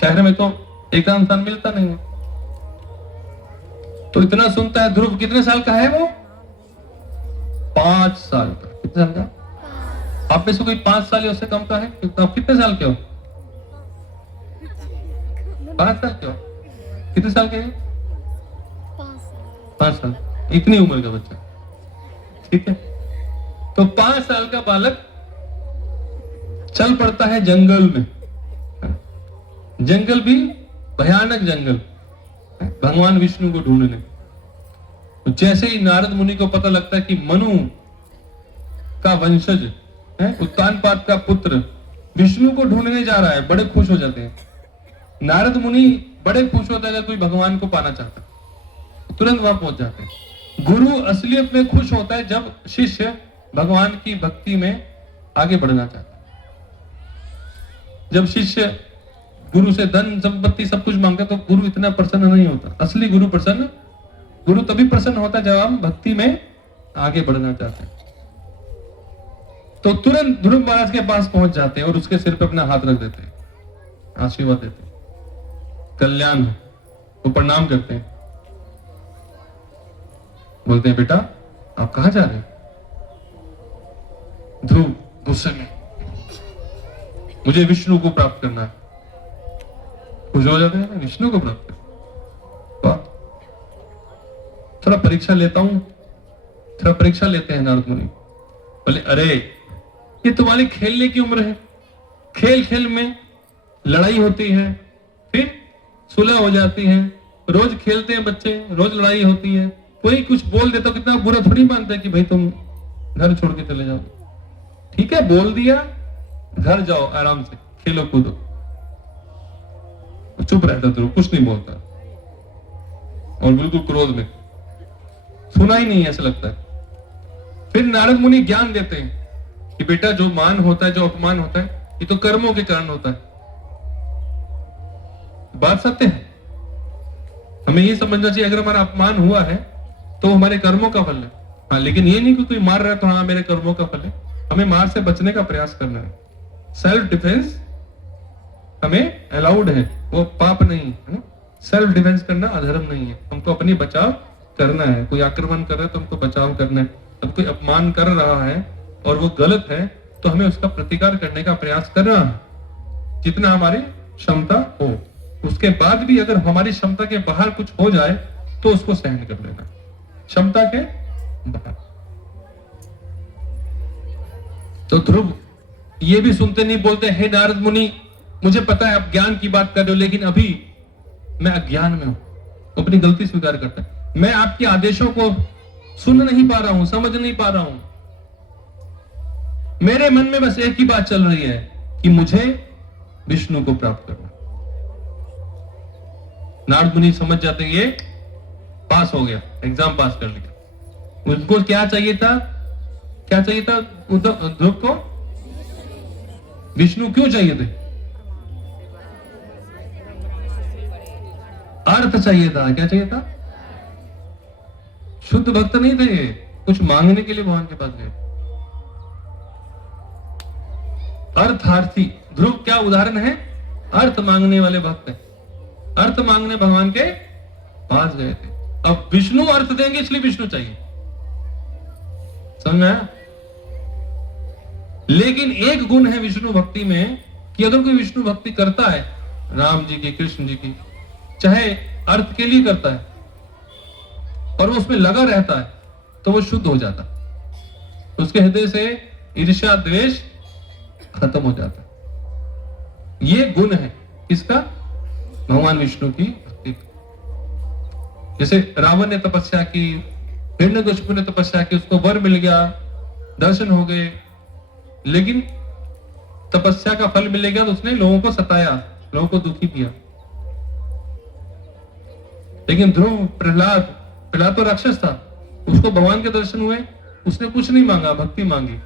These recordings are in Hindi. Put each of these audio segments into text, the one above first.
शहर में तो एक इंसान मिलता नहीं है। तो इतना सुनता है। ध्रुव कितने साल का है वो? 5 साल का। कितने साल का? आप में से कोई 5 साल या उससे कम का है? आप कितने साल के हो? 5 साल के हो? कितने साल के हैं? 5 साल। इतनी उम्र का बच्चा, ठीक है। तो 5 साल का बालक चल पड़ता है जंगल में। जंगल भी भयानक जंगल, भगवान विष्णु को ढूंढने। तो जैसे ही नारद मुनि को पता लगता है कि मनु का वंशज है, उत्तानपाद का पुत्र विष्णु को ढूंढने जा रहा है, बड़े खुश हो जाते हैं। नारद मुनि बड़े खुश होते हैं, कोई भगवान को पाना चाहता है, तुरंत वहां पहुंच जाते हैं। गुरु असलियत में खुश होता है जब शिष्य भगवान की भक्ति में आगे बढ़ना चाहता है। जब शिष्य गुरु से धन संपत्ति सब कुछ मांगते तो गुरु इतना प्रसन्न नहीं होता। असली गुरु तभी प्रसन्न होता है जब हम भक्ति में आगे बढ़ना चाहते हैं। तो तुरंत ध्रुव महाराज के पास पहुंच जाते हैं और उसके सिर पे अपना हाथ रख देते हैं, आशीर्वाद देते हैं, कल्याण हो। तो प्रणाम करते हैं, बोलते हैं बेटा आप कहां जा रहे हैं? ध्रुव गुस्से में, मुझे विष्णु को प्राप्त करना है। खुश हो जाते हैं, विष्णु को प्राप्त करना, थोड़ा परीक्षा लेता हूं। थोड़ा परीक्षा लेते हैं नारद मुनि। बोले अरे ये तुम्हारी खेलने की उम्र है, खेल खेल में लड़ाई होती है, फिर सुलह हो जाती है। रोज खेलते हैं बच्चे, रोज लड़ाई होती है। कोई कुछ बोल देता कितना बुरा थोड़ी मानता है कि भाई तुम घर छोड़ के चले जाओ। ठीक है, बोल दिया, घर जाओ आराम से खेलो कूदो। चुप रहता तो कुछ नहीं बोलता और बिल्कुल क्रोध में, सुना ही नहीं ऐसा लगता है। फिर नारद मुनि ज्ञान देते हैं कि बेटा जो मान होता है, जो अपमान होता है, ये तो कर्मों के कारण होता है। बात सत्य है। हमें ये समझना चाहिए अगर हमारा अपमान हुआ है तो हमारे कर्मों का फल है। हाँ, लेकिन ये नहीं कि कोई मार रहा है तो हाँ मेरे कर्मों का फल है। हमें मार से बचने का प्रयास करना है। सेल्फ डिफेंस हमें अलाउड है, वो पाप नहीं है। सेल्फ डिफेंस करना अधर्म नहीं है। हमको अपनी बचाव करना है। कोई आक्रमण कर रहा है तो हमको बचाव करना है। अब कोई अपमान कर रहा है और वो गलत है तो हमें उसका प्रतिकार करने का प्रयास करना है जितना हमारी क्षमता हो। उसके बाद भी अगर हमारी क्षमता के बाहर कुछ हो जाए तो उसको सहन कर लेना, क्षमता के बाहर। तो ध्रुव ये भी सुनते नहीं, बोलते हे नारद मुनि मुझे पता है आप ज्ञान की बात कर रहे हो, लेकिन अभी मैं अज्ञान में हूं। अपनी गलती स्वीकार करता है। मैं आपके आदेशों को सुन नहीं पा रहा हूं, समझ नहीं पा रहा हूं। मेरे मन में बस एक ही बात चल रही है कि मुझे विष्णु को प्राप्त करना। नारद मुनि समझ जाते हैं ये पास हो गया, एग्जाम पास कर लिया। उनको क्या चाहिए था? क्या चाहिए था ध्रुव को? विष्णु क्यों चाहिए थे? अर्थ चाहिए था। क्या चाहिए था? शुद्ध भक्त नहीं थे, कुछ मांगने के लिए भगवान के पास गए। अर्थार्थी ध्रुव क्या उदाहरण है? अर्थ मांगने वाले भक्त हैं। अर्थ मांगने भगवान के पास गए थे। अब विष्णु अर्थ देंगे इसलिए विष्णु चाहिए, समझ में आया? लेकिन एक गुण है विष्णु भक्ति में कि अगर कोई विष्णु भक्ति करता है, राम जी की, कृष्ण जी की, चाहे अर्थ के लिए करता है और वो उसमें लगा रहता है तो वो शुद्ध हो जाता है। उसके हृदय से ईर्ष्या द्वेष खत्म हो जाता है। ये गुण है किसका? भगवान विष्णु की भक्ति। जैसे रावण ने तपस्या की, हिरण्यकशिपु ने तपस्या की, उसको वर मिल गया, दर्शन हो गए, लेकिन तपस्या का फल मिलेगा तो उसने लोगों को सताया, लोगों को दुखी किया। लेकिन ध्रुव, प्रहलाद तो राक्षस था, उसको भगवान के दर्शन हुए, उसने कुछ नहीं मांगा, भक्ति मांगी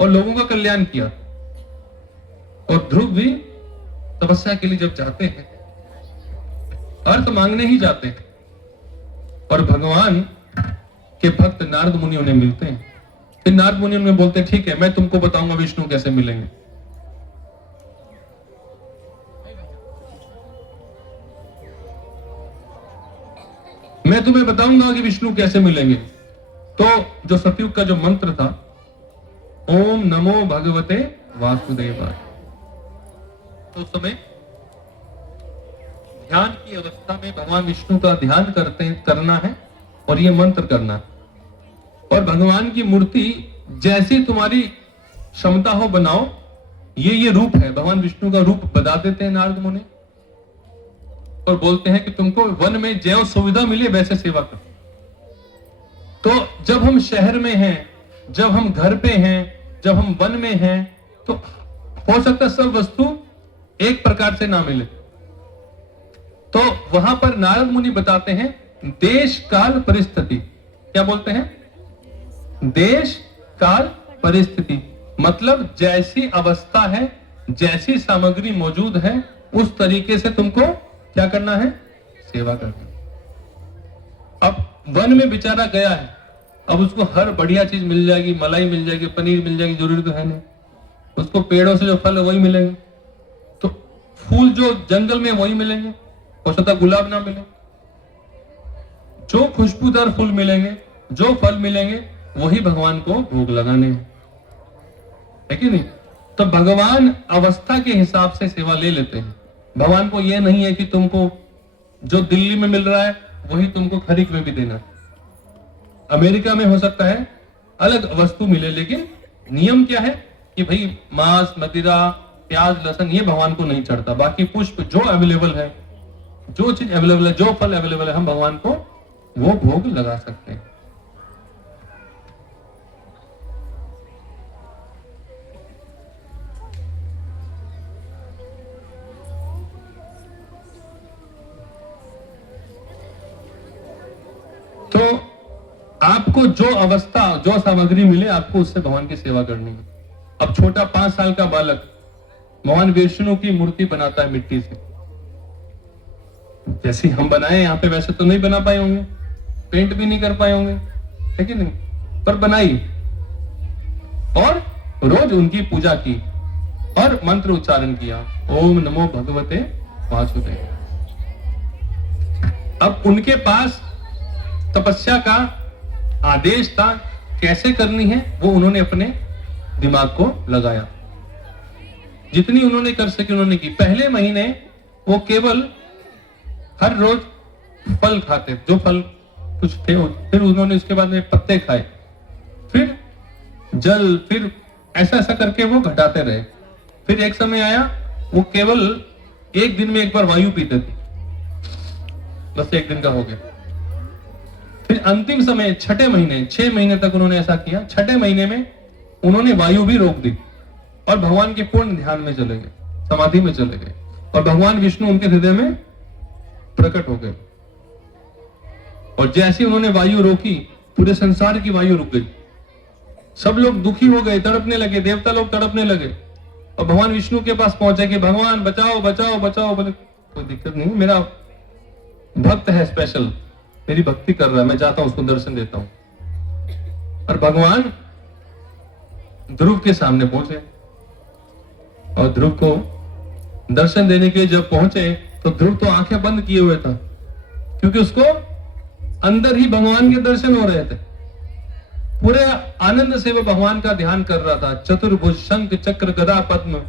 और लोगों का कल्याण किया। और ध्रुव भी तपस्या के लिए जब जाते हैं, अर्थ मांगने ही जाते हैं और भगवान के भक्त नारद मुनि उन्हें मिलते हैं। फिर नारद मुनि उन्हें बोलते हैं ठीक है मैं तुमको बताऊंगा विष्णु कैसे मिलेंगे। मैं तुम्हें बताऊंगा कि विष्णु कैसे मिलेंगे। तो जो सतयुग का जो मंत्र था, ओम नमो भगवते वासुदेवाय, तो उस समय ध्यान की अवस्था में भगवान विष्णु का ध्यान करना है और ये मंत्र करना है। और भगवान की मूर्ति जैसी तुम्हारी क्षमता हो बनाओ, ये रूप है। भगवान विष्णु का रूप बता देते हैं नारद मुनि और बोलते हैं कि तुमको वन में जैव सुविधा मिले वैसे सेवा करो। तो जब हम शहर में हैं, जब हम घर पे हैं, जब हम वन में हैं, तो हो सकता है सब वस्तु एक प्रकार से ना मिले। तो वहां पर नारद मुनि बताते हैं देश काल परिस्थिति। क्या बोलते हैं? देश काल परिस्थिति, मतलब जैसी अवस्था है, जैसी सामग्री मौजूद है, उस तरीके से तुमको क्या करना है? सेवा करना। अब वन में बेचारा गया है, अब उसको हर बढ़िया चीज मिल जाएगी, मलाई मिल जाएगी, पनीर मिल जाएगी, जरूरी तो है नहीं। उसको पेड़ों से जो फल है वही मिलेंगे, तो फूल जो जंगल में वही मिलेंगे, हो सकता गुलाब ना मिले। जो खुशबूदार फूल मिलेंगे, जो फल मिलेंगे, वही भगवान को भोग लगाने हैं, है कि नहीं? तो भगवान अवस्था के हिसाब से सेवा ले लेते हैं। भगवान को यह नहीं है कि तुमको जो दिल्ली में मिल रहा है वही तुमको खरीक में भी देना। अमेरिका में हो सकता है अलग वस्तु मिले, लेकिन नियम क्या है कि भाई मांस, मदिरा, प्याज, लहसुन ये भगवान को नहीं चढ़ता। बाकी पुष्प जो अवेलेबल है, जो चीज अवेलेबल है, जो फल अवेलेबल है, हम भगवान को वो भोग लगा सकते हैं। तो आपको जो अवस्था, जो सामग्री मिले, आपको उससे भगवान की सेवा करनी है। अब छोटा 5 साल का बालक भगवान विष्णु की मूर्ति बनाता है मिट्टी से। जैसे हम बनाए यहाँ पे वैसे तो नहीं बना पाए होंगे, पेंट भी नहीं कर पाए होंगे, है कि नहीं? पर बनाई और रोज उनकी पूजा की और मंत्र उच्चारण किया, ओम नमो भगवते वासुदेव। अब उनके पास तपस्या का आदेश था, कैसे करनी है वो उन्होंने अपने दिमाग को लगाया। जितनी उन्होंने कर सके उन्होंने की। पहले महीने वो केवल हर रोज फल खाते, जो फल कुछ थे। फिर उन्होंने उसके बाद में पत्ते खाए, फिर जल, फिर ऐसा ऐसा करके वो घटाते रहे। फिर एक समय आया वो केवल एक दिन में एक बार वायु पीते थे, बस एक दिन का हो गया। फिर अंतिम समय 6ठे महीने, 6 महीने तक उन्होंने ऐसा किया। 6ठे महीने में उन्होंने वायु भी रोक दी और भगवान के पूर्ण ध्यान में चले गए, समाधि में चले गए, और भगवान विष्णु उनके हृदय में प्रकट हो गए। और जैसे उन्होंने वायु रोकी, पूरे संसार की वायु रुक गई। सब लोग दुखी हो गए, तड़पने लगे, देवता लोग तड़पने लगे और भगवान विष्णु के पास पहुंचे कि भगवान बचाओ बचाओ बचाओ। बोले कोई दिक्कत नहीं, मेरा भक्त है स्पेशल, मेरी भक्ति कर रहा है, मैं जाता हूं, उसको दर्शन देता हूं। और भगवान ध्रुव के सामने पहुंचे और ध्रुव को दर्शन देने के लिए जब पहुंचे तो ध्रुव तो आंखें बंद किए हुए था, क्योंकि उसको अंदर ही भगवान के दर्शन हो रहे थे। पूरे आनंद से वो भगवान का ध्यान कर रहा था। चतुर्भुज, शंख, चक्र, गदा, पद्म,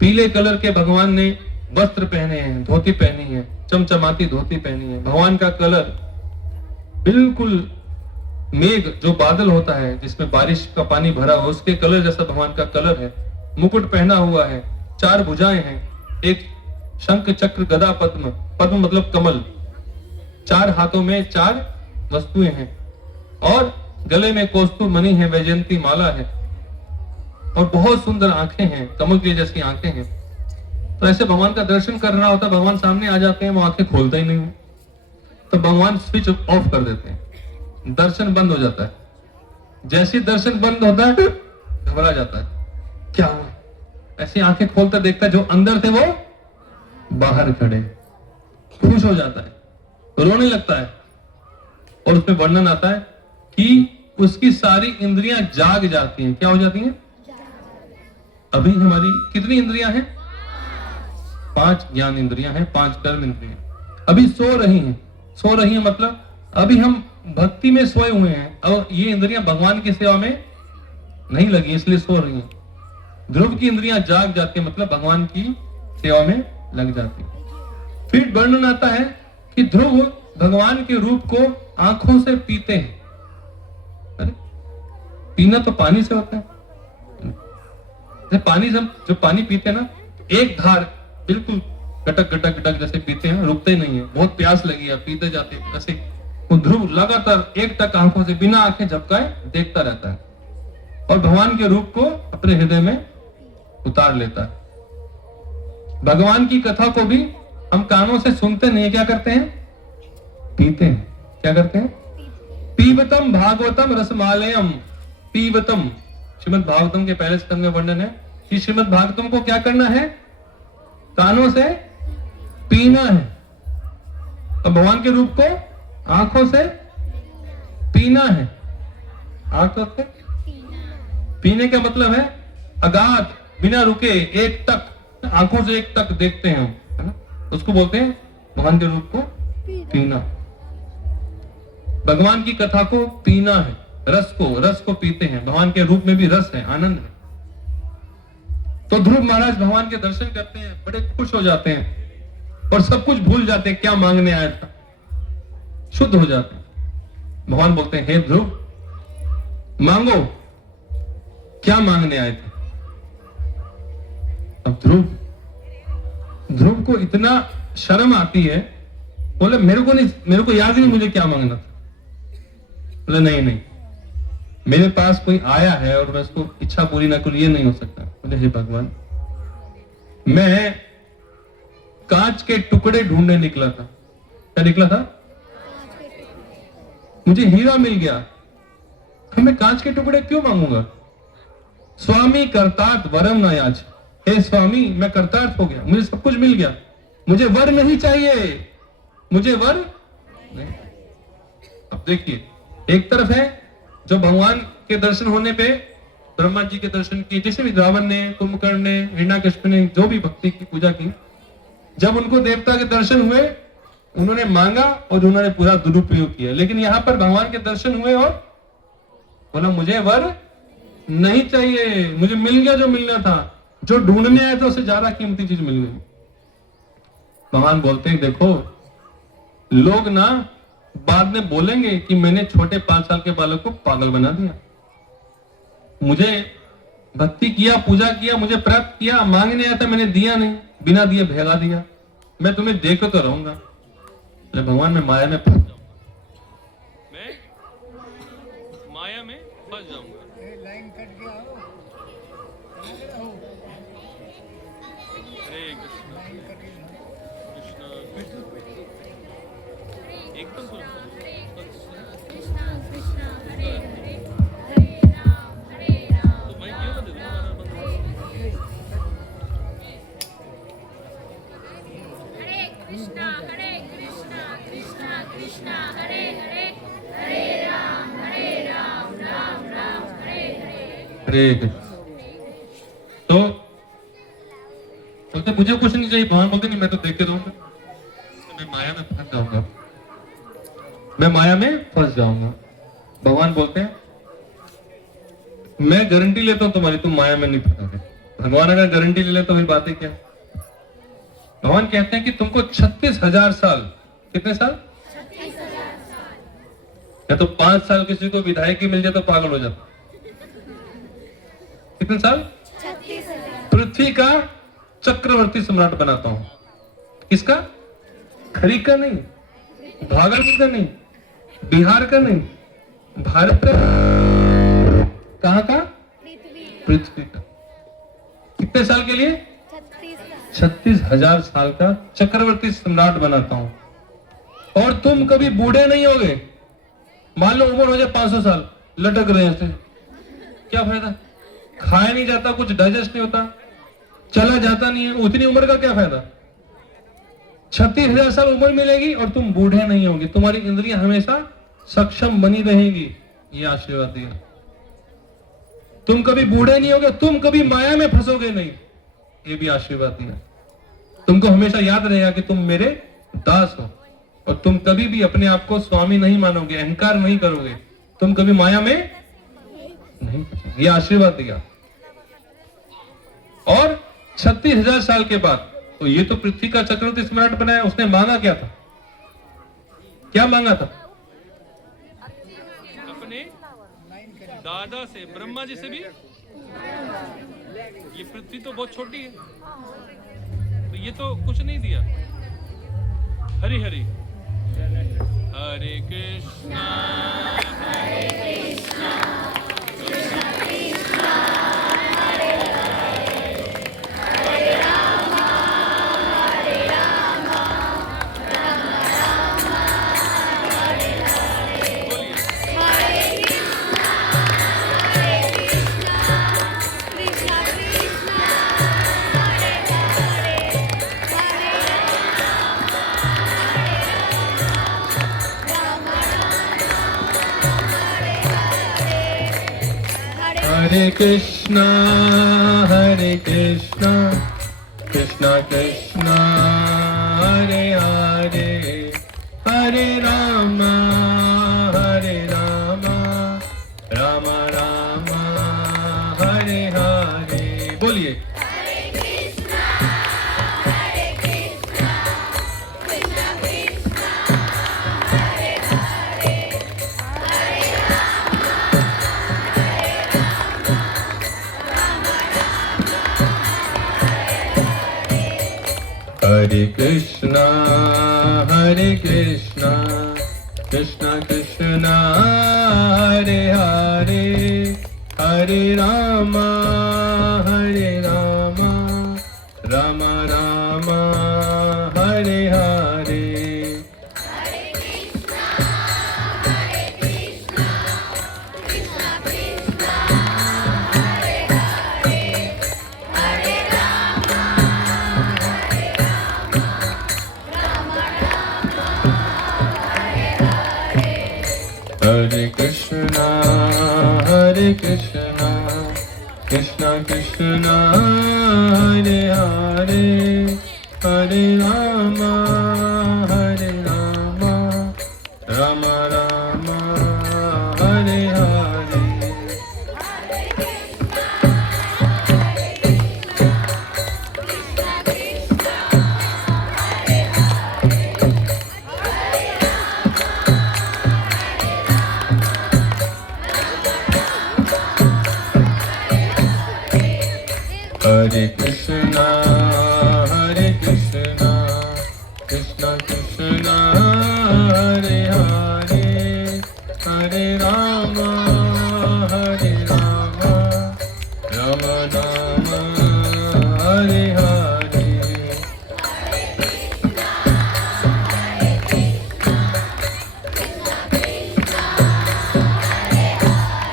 पीले कलर के भगवान ने वस्त्र पहने हैं, धोती पहनी है, चमचमाती धोती पहनी है। भगवान का कलर बिल्कुल मेघ, जो बादल होता है जिसमें बारिश का पानी भरा हो, उसके कलर जैसा भगवान का कलर है। मुकुट पहना हुआ है, 4 भुजाएं हैं, एक शंख, चक्र, गदा, पद्म, पद्म मतलब कमल, 4 हाथों में 4 वस्तुएं हैं, और गले में कौस्तुभ मणि है, वैजयंती माला है, और बहुत सुंदर आंखें हैं, कमल की जैसी आंखें हैं। तो ऐसे भगवान का दर्शन कर रहा होता, भगवान सामने आ जाते हैं, वो आंखें खोलता ही नहीं है, तो भगवान स्विच ऑफ कर देते हैं, दर्शन बंद हो जाता है। जैसे दर्शन बंद होता है घबरा जाता है, क्या हुआ? ऐसी आंखें खोलता देखता, जो अंदर थे वो बाहर खड़े, खुश हो जाता है, रोने लगता है। और उसमें वर्णन आता है कि उसकी सारी इंद्रियां जाग जाती हैं। क्या हो जाती हैं? अभी हमारी कितनी इंद्रियां हैं? 5 ज्ञान इंद्रियां हैं, 5 कर्म इंद्रियां। अभी सो रही हैं मतलब अभी हम भक्ति में सोए हुए हैं और ये इंद्रियां भगवान की सेवा में नहीं लगी, इसलिए सो रही हैं। ध्रुव की इंद्रियां जाग जाती है मतलब भगवान की सेवा में लग जाती है। फिर वर्णन आता है कि ध्रुव भगवान के रूप को आंखों से पीते हैं। अरे पीना तो पानी से होता है, पानी जो पानी पीते हैं ना, एक धार बिल्कुल गटक गटक गटक जैसे पीते हैं, रुकते नहीं है। बहुत प्यास लगी है, पीते जाते हैं ऐसे। वो ध्रुव लगातार एक टक आंखों से बिना आंखें झपकाए देखता रहता है और भगवान के रूप को अपने हृदय में उतार लेता है। भगवान की कथा को भी हम कानों से सुनते नहीं, क्या करते हैं? पीते हैं। क्या करते हैं? पीबतम भागवतम रसमालयम। पीबतम श्रीमद् भागवतम के पहले स्कंद में वर्णन है कि श्रीमद् भागवतम को क्या करना है? कानों से पीना है और भगवान के रूप को आंखों से पीना है। आंखों से पीने का मतलब है अगाध, बिना रुके, एक टक, आंखों से एक टक देखते हैं हम, है ना? उसको बोलते हैं भगवान के रूप को पीना। भगवान की कथा को पीना है, रस को पीते हैं। भगवान के रूप में भी रस है, आनंद है। तो ध्रुव महाराज भगवान के दर्शन करते हैं, बड़े खुश हो जाते हैं और सब कुछ भूल जाते हैं, क्या मांगने आया था, शुद्ध हो जाते हैं। भगवान बोलते हैं, हे ध्रुव मांगो, क्या मांगने आए थे? अब ध्रुव को इतना शर्म आती है, बोले मेरे को याद ही नहीं मुझे क्या मांगना था। बोले नहीं, मेरे पास कोई आया है और मैं उसको इच्छा पूरी ना करूं, ये नहीं हो सकता। बोले हे भगवान, मैं कांच के टुकड़े ढूंढने निकला था। क्या निकला था? मुझे हीरा मिल गया, मैं कांच के टुकड़े क्यों मांगूंगा? स्वामी कर्तार्थ वरम न याच। हे स्वामी, मैं कर्तार्थ हो गया, मुझे सब कुछ मिल गया, मुझे वर नहीं चाहिए, मुझे वर नहीं। अब देखिए, एक तरफ है जो भगवान के दर्शन होने पे ब्रह्मा जी के दर्शन किए, जैसे भी रावण ने, कुंभकर्ण ने, हिरण्यकश्यप ने जो भी भक्ति की पूजा की, जब उनको देवता के दर्शन हुए उन्होंने मांगा और उन्होंने पूरा दुरुपयोग किया। लेकिन यहां पर भगवान के दर्शन हुए और बोला मुझे वर नहीं चाहिए, मुझे मिल गया जो मिलना था, जो ढूंढने आया था उससे ज्यादा कीमती चीज मिल गई। भगवान बोलते हैं देखो, लोग ना बाद में बोलेंगे कि मैंने छोटे 5 साल के बालक को पागल बना दिया, मुझे भक्ति किया, पूजा किया, मुझे प्राप्त किया, मांगने आया था मैंने दिया नहीं, बिना दिए भगा दिया, मैं तुम्हें देख तो रहूंगा। भगवान मैं माया में फंस जाऊंगा, मैं माया में फंस जाऊंगा। लाइन कट गया हो, हरे कृष्ण एकदम कृष्णा कृष्णा हरे हरे हरे राम तो मैं क्यों दे दूं? हरे कृष्णा कृष्णा कृष्णा हरे हरे हरे राम राम राम हरे हरे हरे। तो बोलते मुझे कुछ नहीं चाहिए, भगवान बोलते नहीं मैं तो देख के रहूंगा, मैं माया में फंस जाऊंगा, मैं माया में फंस जाऊंगा। भगवान बोलते हैं मैं गारंटी लेता हूं तुम्हारी, तुम माया में नहीं फंसोगे। भगवान अगर गारंटी ले ले तो फिर बातें क्या? भगवान कहते हैं कि तुमको 36,000 साल, कितने साल? 36,000 साल। या तो 5 साल किसी को विधायकी मिल जाए तो पागल हो जाता। कितने साल? 36,000। पृथ्वी का चक्रवर्ती सम्राट बनाता हूं। किसका? खरी का नहीं, भागलपुर का नहीं, बिहार का नहीं, भारत का। कहां का? पृथ्वी का। कितने साल के लिए? 36,000 साल का चक्रवर्ती सम्राट बनाता हूं। और तुम कभी बूढ़े नहीं होगे। मान लो उम्र हो जाए 500 साल, लटक रहे हैं, क्या फायदा? खाया नहीं जाता, कुछ डाइजेस्ट नहीं होता, चला जाता नहीं है, उतनी उम्र का क्या फायदा? 36,000 साल उम्र मिलेगी और तुम बूढ़े नहीं होगे, तुम्हारी इंद्रियां हमेशा सक्षम बनी रहेंगी। ये आशीर्वाद दिया। तुम कभी बूढ़े नहीं होगे, तुम कभी माया में फंसोगे नहीं, ये भी आशीर्वाद दिया। तुमको हमेशा याद रहेगा कि तुम मेरे दास हो, और तुम कभी भी अपने आप को स्वामी नहीं मानोगे, अहंकार नहीं करोगे, तुम कभी माया में नहीं फंसोगे। ये आशीर्वाद दिया। और 36,000 साल के बाद तो ये तो पृथ्वी का चक्रवर्ती सम्राट बनाया। उसने मांगा क्या था? क्या मांगा था? अपने दादा से, ब्रह्मा जी से भी। ये पृथ्वी तो बहुत छोटी है, तो ये तो कुछ नहीं दिया। हरि हरि हरे कृष्णा हरे कृष्णा कृष्णा कृष्णा हरे हरे हरे राम राम राम हरे हरे। बोलिए हरे कृष्णा कृष्णा कृष्णा हरे हरे हरे राम हरे कृष्णा कृष्णा कृष्णा हरे हरे हरे राम राम राम हरे हरे। बोलिए हरे कृष्णा कृष्णा कृष्णा हरे हरे हरे राम राम राम हरे हरे। हरे कृष्णा कृष्णा कृष्णा हरे हरे हरे राम राम राम हरे हरे। हरे कृष्णा कृष्णा कृष्णा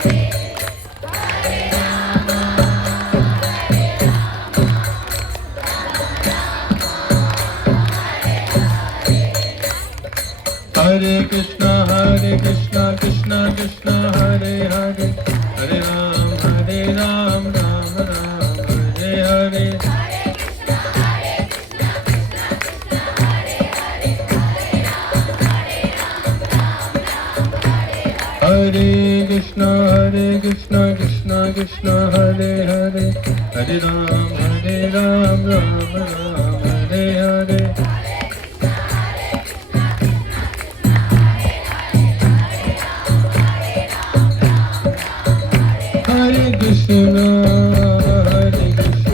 हरे हरे हरे राम राम राम हरे हरे। हरे कृष्णा कृष्णा कृष्णा हरे हरे हरे राम राम हरे हरे। हरे कृष्णा कृष्णा कृष्णा हरे हरे हरे राम राम हरे हरे। हरे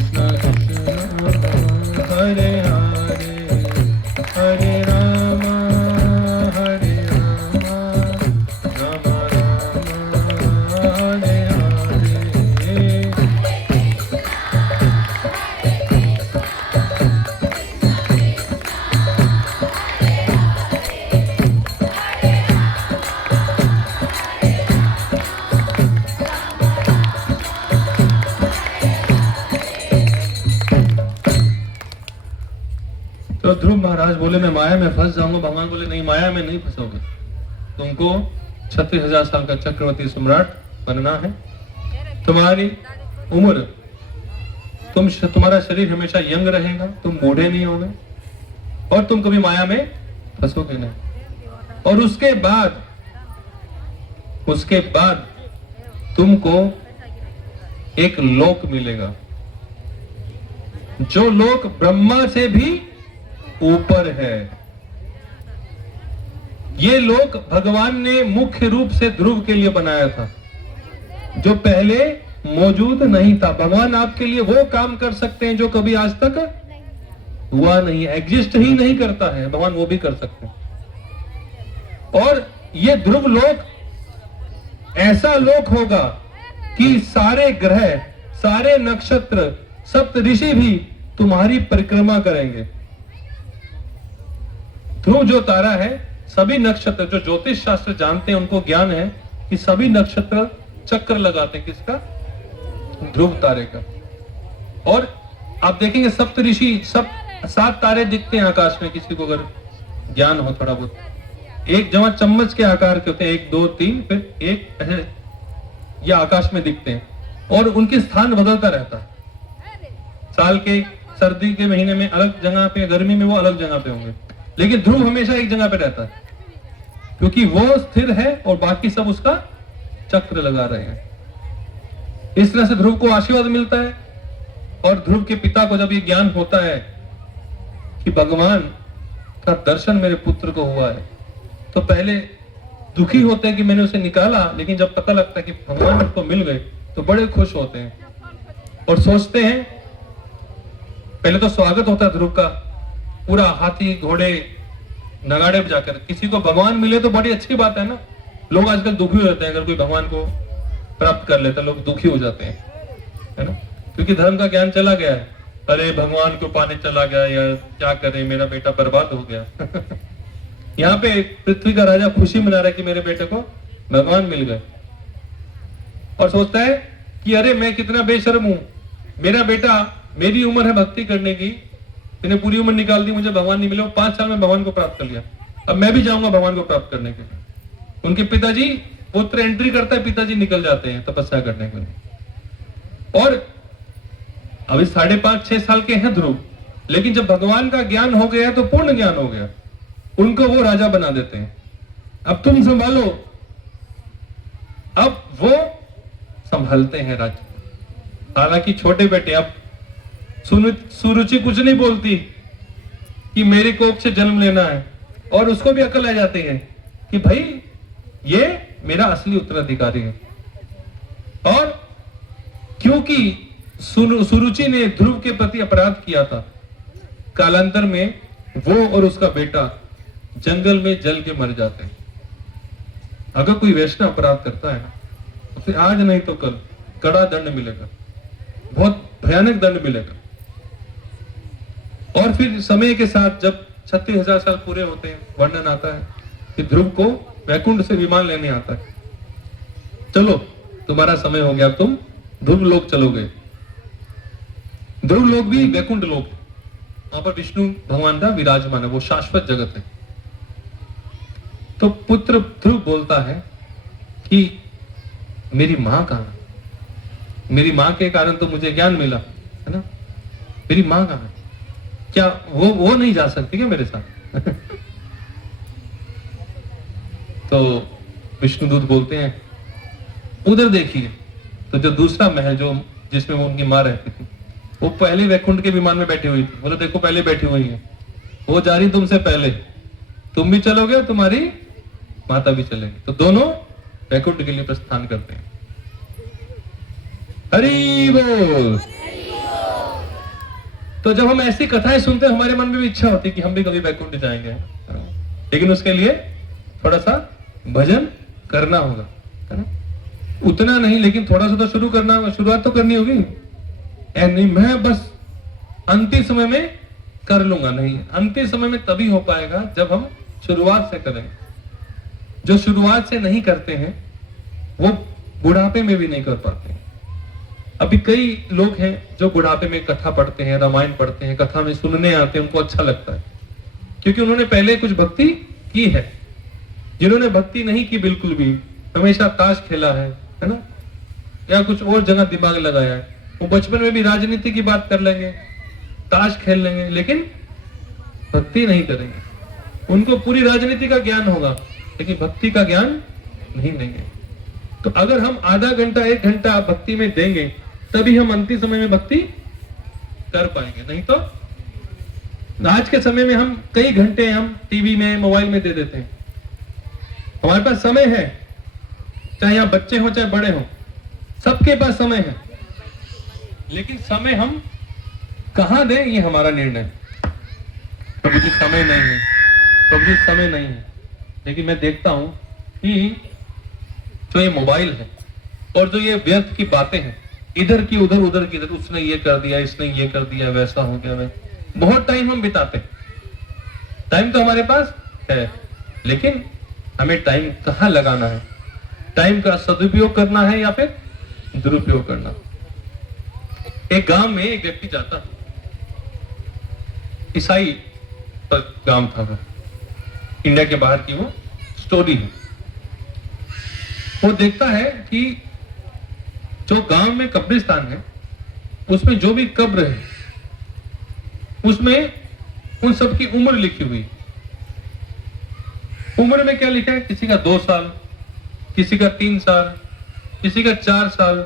कृष्णा कृष्णा कृष्णा हरे हरे हरे राम राम हरे हरे। तो ध्रुव महाराज बोले मैं माया में फंस जाऊंगा। भगवान बोले नहीं, माया में नहीं फंसोगे, तुमको 36,000 साल का चक्रवर्ती सम्राट बनना है। तुम्हारी उम्र, तुम्हारा शरीर हमेशा यंग रहेगा, तुम बूढ़े नहीं होगे। और तुम कभी माया में फंसोगे नहीं। और उसके बाद तुमको एक लोक मिलेगा, जो लोक ब्रह्मा से भी ऊपर है। ये लोक भगवान ने मुख्य रूप से ध्रुव के लिए बनाया था, जो पहले मौजूद नहीं था। भगवान आपके लिए वो काम कर सकते हैं जो कभी आज तक हुआ नहीं है, एग्जिस्ट ही नहीं करता है, भगवान वो भी कर सकते हैं। और ये ध्रुव लोक ऐसा लोक होगा कि सारे ग्रह, सारे नक्षत्र, सप्त ऋषि भी तुम्हारी परिक्रमा करेंगे। ध्रुव जो तारा है, सभी नक्षत्र, जो ज्योतिष शास्त्र जानते हैं उनको ज्ञान है कि सभी नक्षत्र चक्र लगाते हैं किसका? ध्रुव तारे का। और आप देखेंगे सप्त ऋषि, सब 7 तारे दिखते हैं आकाश में, किसी को अगर ज्ञान हो थोड़ा बहुत। एक जमा चम्मच के आकार के होते हैं, 1 2 3, फिर एक ऐसे ये आकाश में दिखते हैं और उनके स्थान बदलता रहता है। साल के सर्दी के महीने में अलग जगह पे, गर्मी में वो अलग जगह पे होंगे, लेकिन ध्रुव हमेशा एक जगह पे रहता है, क्योंकि वो स्थिर है और बाकी सब उसका चक्र लगा रहे हैं। इस तरह से ध्रुव को आशीर्वाद मिलता है। और ध्रुव के पिता को जब ये ज्ञान होता है कि भगवान का दर्शन मेरे पुत्र को हुआ है, तो पहले दुखी होते हैं कि मैंने उसे निकाला, लेकिन जब पता लगता है कि भगवान उसको मिल गए तो बड़े खुश होते हैं और सोचते हैं, पहले तो स्वागत होता है ध्रुव का, पूरा हाथी घोड़े नगाड़े बजाकर। किसी को भगवान मिले तो बड़ी अच्छी बात है ना। लोग आजकल दुखी हो जाते हैं, अगर कोई भगवान को प्राप्त कर लेता, लोग दुखी हो जाते हैं, है ना, क्योंकि धर्म का ज्ञान चला गया है। अरे भगवान को पाने चला गया, या क्या करे, मेरा बेटा बर्बाद हो गया। यहाँ पे पृथ्वी का राजा खुशी मना रहा है कि मेरे बेटे को भगवान मिल गए, और सोचता है कि अरे मैं कितना बेशर्म हूं, मेरा बेटा, मेरी उम्र है भक्ति करने की, मैंने पूरी उम्र निकाल दी, मुझे भगवान नहीं मिले, 5 साल में भगवान को प्राप्त कर लिया, अब मैं भी जाऊंगा भगवान को प्राप्त करने के लिए। उनके पिताजी, पुत्र एंट्री करता है, पिताजी निकल जाते हैं तपस्या करने के लिए। और अभी 5.5 6 साल के हैं ध्रुव, लेकिन जब भगवान का ज्ञान हो गया तो पूर्ण ज्ञान हो गया, उनको वो राजा बना देते हैं। अब तुम संभालो, अब वो संभालते हैं राज्य। हालांकि छोटे बेटे, अब सुरुचि कुछ नहीं बोलती कि मेरे कोख से जन्म लेना है, और उसको भी अकल आ जाती है कि भाई ये मेरा असली उत्तराधिकारी है। और क्योंकि सुरुचि ने ध्रुव के प्रति अपराध किया था, कालांतर में वो और उसका बेटा जंगल में जल के मर जाते हैं। अगर कोई वैष्णव अपराध करता है ना, उसे आज नहीं तो कल कड़ा दंड मिलेगा, बहुत भयानक दंड मिलेगा। और फिर समय के साथ जब 36,000 साल पूरे होते हैं, वर्णन आता है कि ध्रुव को वैकुंठ से विमान लेने आता है, चलो तुम्हारा समय हो गया, तुम ध्रुव लोक चलोगे। ध्रुव लोक भी वैकुंठ लोक है, वहां पर विष्णु भगवान का विराजमान है, वो शाश्वत जगत है। तो पुत्र ध्रुव बोलता है कि मेरी मां कहां है? मेरी मां के कारण तो मुझे ज्ञान मिला, है ना, मेरी मां कहां है? क्या वो नहीं जा सकती क्या मेरे साथ? तो विष्णुदूत बोलते हैं, उधर देखिए। तो जो दूसरा महल, जो जिसमें वो उनकी मां रहती थी, वो पहले वैकुंठ के विमान में बैठी हुई थी। बोले देखो पहले बैठी हुई है, वो जा रही तुमसे पहले, तुम भी चलोगे, तुम्हारी माता भी चलेगी, तो दोनों वैकुंठ के लिए प्रस्थान करते हैं। हरि बोल। तो जब हम ऐसी कथाएं सुनते हैं, हमारे मन में भी इच्छा होती है कि हम भी कभी वैकुंठ जाएंगे, लेकिन उसके लिए थोड़ा सा भजन करना होगा, है ना, उतना नहीं, लेकिन थोड़ा सा तो शुरू करना, शुरुआत तो करनी होगी। नहीं मैं बस अंतिम समय में कर लूंगा, नहीं, अंतिम समय में तभी हो पाएगा जब हम शुरुआत से करें। जो शुरुआत से नहीं करते हैं वो बुढ़ापे में भी नहीं कर पाते। अभी कई लोग हैं जो बुढ़ापे में कथा पढ़ते हैं, रामायण पढ़ते हैं, कथा में सुनने आते हैं, उनको अच्छा लगता है क्योंकि उन्होंने पहले कुछ भक्ति की है। जिन्होंने भक्ति नहीं की बिल्कुल भी, हमेशा ताश खेला है ना, या कुछ और जगह दिमाग लगाया है, वो बचपन में भी राजनीति की बात कर लेंगे, ताश खेल लेंगे, लेकिन भक्ति नहीं करेंगे। उनको पूरी राजनीति का ज्ञान होगा लेकिन भक्ति का ज्ञान नहीं देंगे। तो अगर हम आधा घंटा 1 घंटा भक्ति में देंगे तभी हम अंतिम समय में भक्ति कर पाएंगे, नहीं तो आज के समय में हम कई घंटे हम टीवी में मोबाइल में दे देते हैं। हमारे पास समय है, चाहे यहाँ बच्चे हो चाहे बड़े हो, सबके पास समय है, लेकिन समय हम कहां दें ये हमारा निर्णय। प्रभु जी समय नहीं है, प्रभु जी समय नहीं है। लेकिन मैं देखता हूं कि जो ये मोबाइल है और जो ये व्यर्थ की बातें हैं, इधर की उधर उधर की इधर, उसने ये कर दिया, इसने ये कर दिया, वैसा हो गया, वैसा, बहुत टाइम हम बिताते हैं। टाइम तो हमारे पास है लेकिन हमें टाइम कहां लगाना है, टाइम का सदुपयोग करना है या फिर दुरुपयोग करना। एक गांव में एक व्यक्ति जाता, ईसाई गांव था वो, इंडिया के बाहर की वो स्टोरी है। वो देखता है कि जो गांव में कब्रिस्तान है उसमें जो भी कब्र है उसमें उन सबकी उम्र लिखी हुई। उम्र में क्या लिखा है, किसी का 2 साल, किसी का 3 साल, किसी का 4 साल।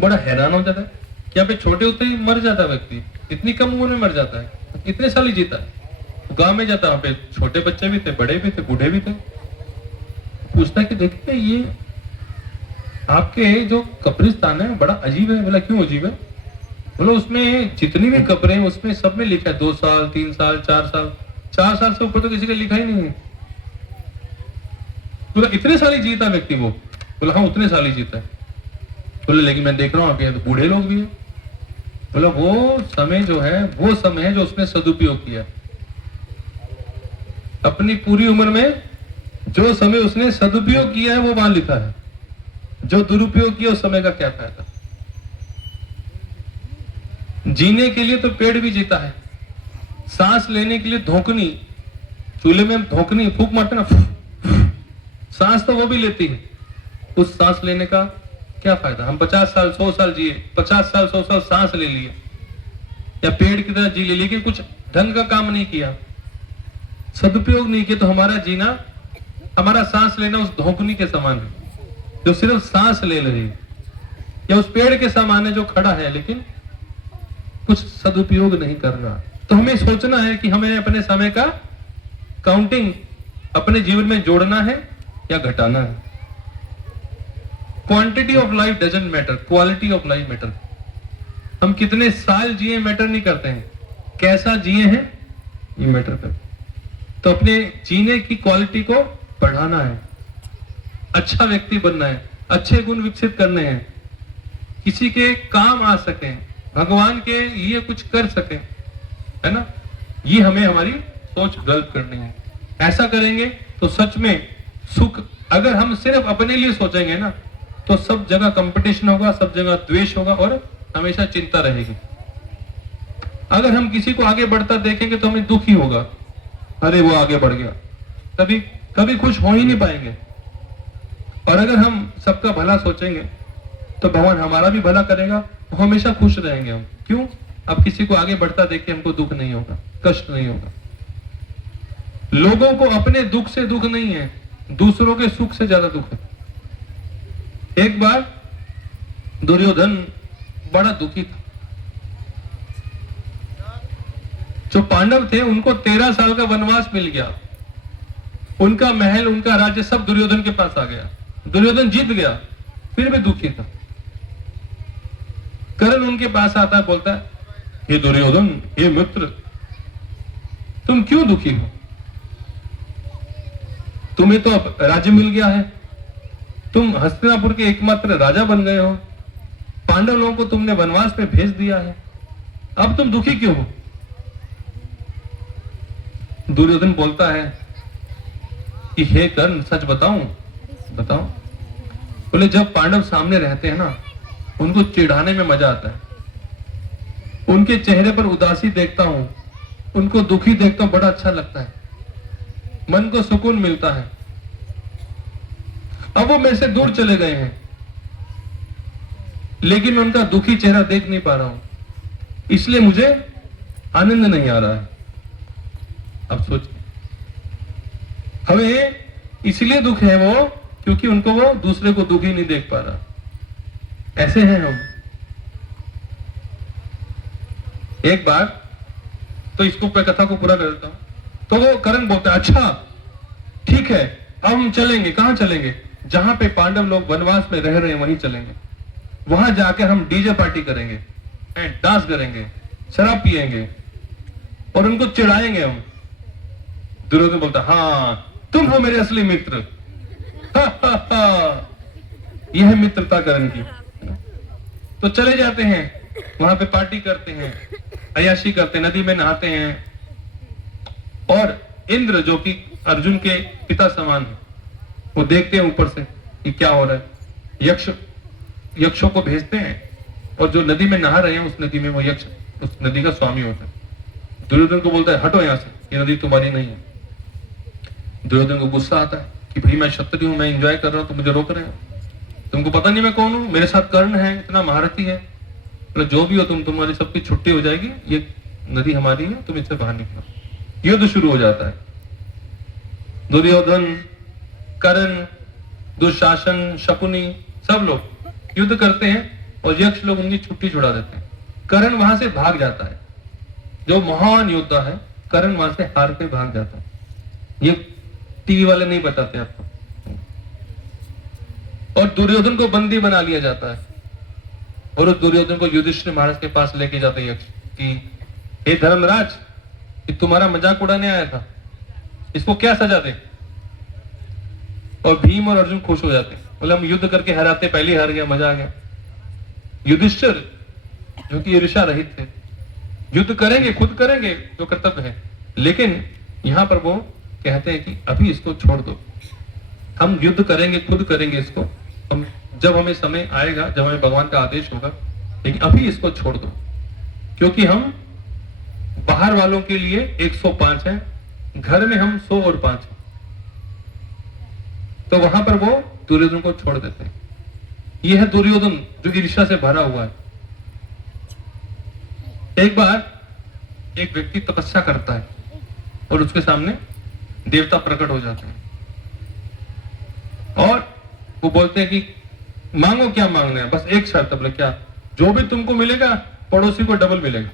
बड़ा हैरान हो जाता है कि यहाँ पे छोटे होते ही मर जाता है व्यक्ति, इतनी कम उम्र में मर जाता है, इतने साल ही जीता है। गांव में जाता, वहां पे छोटे बच्चे भी थे, बड़े भी थे, बूढ़े भी थे। पूछता है कि देखिए ये आपके जो कब्रिस्तान है बड़ा अजीब है। बोला क्यों अजीब है? बोलो उसमें जितनी भी कब्रें हैं उसमें सब में लिखा है 2 साल, 3 साल, 4 साल। 4 साल से ऊपर तो किसी का लिखा ही नहीं है। बोला इतने साल ही जीता व्यक्ति वो? बोला हाँ उतने साल ही जीता है। बोले लेकिन मैं देख रहा हूँ अभी तो बूढ़े लोग भी हैं। बोला वो समय जो है वो समय है जो उसने सदुपयोग किया। अपनी पूरी उम्र में जो समय उसने सदुपयोग किया है वो वहां लिखा है, जो दुरुपयोग किया उस समय का क्या फायदा। जीने के लिए तो पेड़ भी जीता है, सांस लेने के लिए धोकनी, चूल्हे में हम धोकनी फूंक मारते ना, सांस तो वो भी लेती है। उस सांस लेने का क्या फायदा? हम 50 साल 100 साल जिए, 50 साल 100 साल सांस ले लिए या पेड़ की तरह जी ले, लेकिन कुछ ढंग का काम नहीं किया, सदुपयोग नहीं किया, तो हमारा जीना, हमारा सांस लेना उस धोकनी के समान है जो सिर्फ सांस ले रही है, या उस पेड़ के समान है जो खड़ा है लेकिन कुछ सदुपयोग नहीं कर रहा। तो हमें सोचना है कि हमें अपने समय का काउंटिंग अपने जीवन में जोड़ना है या घटाना है। Quantity of life doesn't matter, quality of life matter. हम कितने साल जिए मैटर नहीं करते हैं, कैसा जिए हैं ये मैटर करता है। तो अपने जीने की क्वालिटी को बढ़ाना है, अच्छा व्यक्ति बनना है, अच्छे गुण विकसित करने हैं, किसी के काम आ सके, भगवान के लिए कुछ कर सके, है ना। ये हमें हमारी सोच डेवलप करनी है। ऐसा करेंगे तो सच में सुख, अगर हम सिर्फ अपने लिए सोचेंगे ना तो सब जगह कंपटीशन होगा, सब जगह द्वेष होगा और हमेशा चिंता रहेगी। अगर हम किसी को आगे बढ़ता देखेंगे तो हमें दुख ही होगा, अरे वो आगे बढ़ गया, कभी खुश हो ही नहीं पाएंगे। और अगर हम सबका भला सोचेंगे तो भगवान हमारा भी भला करेगा, हमेशा खुश रहेंगे हम। क्यों? अब किसी को आगे बढ़ता देख के हमको दुख नहीं होगा, कष्ट नहीं होगा। लोगों को अपने दुख से दुख नहीं है, दूसरों के सुख से ज्यादा दुख है। एक बार दुर्योधन बड़ा दुखी था। जो पांडव थे उनको 13 साल का वनवास मिल गया, उनका महल, उनका राज्य सब दुर्योधन के पास आ गया। दुर्योधन जीत गया, फिर भी दुखी था। कर्ण उनके पास आता है, बोलता है हे दुर्योधन, हे मित्र, तुम क्यों दुखी हो? तुम्हें तो अब राज्य मिल गया है, तुम हस्तिनापुर के एकमात्र राजा बन गए हो, पांडव लोगों को तुमने वनवास में भेज दिया है, अब तुम दुखी क्यों हो? दुर्योधन बोलता है कि हे कर्ण, सच बताऊं? बताओ। बोले जब पांडव सामने रहते हैं ना, उनको चिढ़ाने में मजा आता है। उनके चेहरे पर उदासी देखता हूं, उनको दुखी देखता हूं, बड़ा अच्छा लगता है, मन को सुकून मिलता है। अब वो मेरे से दूर चले गए हैं, लेकिन मैं उनका दुखी चेहरा देख नहीं पा रहा हूं, इसलिए मुझे आनंद नहीं आ रहा है। अब सोचिए, हमें इसलिए दुख है वो क्योंकि उनको वो दूसरे को दुखी नहीं देख पा रहा। ऐसे हैं हम। एक बार तो इसको मैं कथा को पूरा कर देता हूं। तो वो करण बोलता है, अच्छा ठीक है, अब हम चलेंगे। कहां चलेंगे? जहां पे पांडव लोग वनवास में रह रहे हैं वहीं चलेंगे। वहां जाकर हम डीजे पार्टी करेंगे, डांस करेंगे, शराब पिएंगे और उनको चिढ़ाएंगे हम। दुर्योधन बोलता, हाँ तुम हो मेरे असली मित्र। यह है मित्रता करण की। तो चले जाते हैं, वहां पे पार्टी करते हैं, अय्याशी करते हैं, नदी में नहाते हैं। और इंद्र जो कि अर्जुन के पिता समान है, वो देखते हैं ऊपर से कि क्या हो रहा है। यक्षों को भेजते हैं और जो नदी में नहा रहे हैं उस नदी में वो यक्ष उस नदी का स्वामी होता है। दुर्योधन को बोलता है, हटो यहां से, ये नदी तुम्हारी नहीं है। दुर्योधन को गुस्सा आता है कि भाई मैं क्षत्रिय हूं, मैं एंजॉय कर रहा हूं, तुम मुझे रोक रहे हो। तुमको पता नहीं मैं कौन हूं? मेरे साथ कर्ण है, इतना महारथी है। मतलब जो भी हो तुम्हारी सबकी छुट्टी हो जाएगी, ये नदी हमारी है, तुम इससे बाहर निकलो। युद्ध शुरू हो जाता है। दुर्योधन, कर्ण, दुशासन, शकुनी सब लोग युद्ध करते हैं और यक्ष लोग उनकी छुट्टी छुड़ा देते हैं। कर्ण वहां से भाग जाता है। जो महान योद्धा है, कर्ण वहां से हार के भाग जाता है। ये टीवी वाले नहीं बताते आपको। और दुर्योधन को बंदी बना लिया जाता है और उस दुर्योधन को युधिष्ठिर महाराज के पास लेके जाते हैं यक्ष कि हे धर्मराज, ये तुम्हारा मजाक उड़ाने आया था, इसको क्या सजा दे? और भीम और अर्जुन खुश हो जाते हैं, बोले हम युद्ध करके हराते, पहले ही हार गया, मजा आ गया। युधिष्ठिर जो कि ईर्ष्या रहित थे, युद्ध करेंगे, खुद करेंगे जो कर्तव्य है, लेकिन यहां पर वो कहते हैं कि अभी इसको छोड़ दो, हम युद्ध करेंगे, खुद करेंगे इसको, हम जब हमें समय आएगा, जब हमें भगवान का आदेश होगा, लेकिन अभी इसको छोड़ दो, क्योंकि हम बाहर वालों के लिए 105 हैं, घर में हम 100 और 5 हैं। तो वहां पर वो दुर्योधन को छोड़ देते हैं। यह है दुर्योधन जो ईर्ष्या से भरा हुआ है। एक बार एक व्यक्ति तपस्या करता है और उसके सामने देवता प्रकट हो जाते हैं और वो बोलते हैं कि मांगो, क्या मांगना है? बस एक शर्त। बोले क्या? जो भी तुमको मिलेगा पड़ोसी को डबल मिलेगा।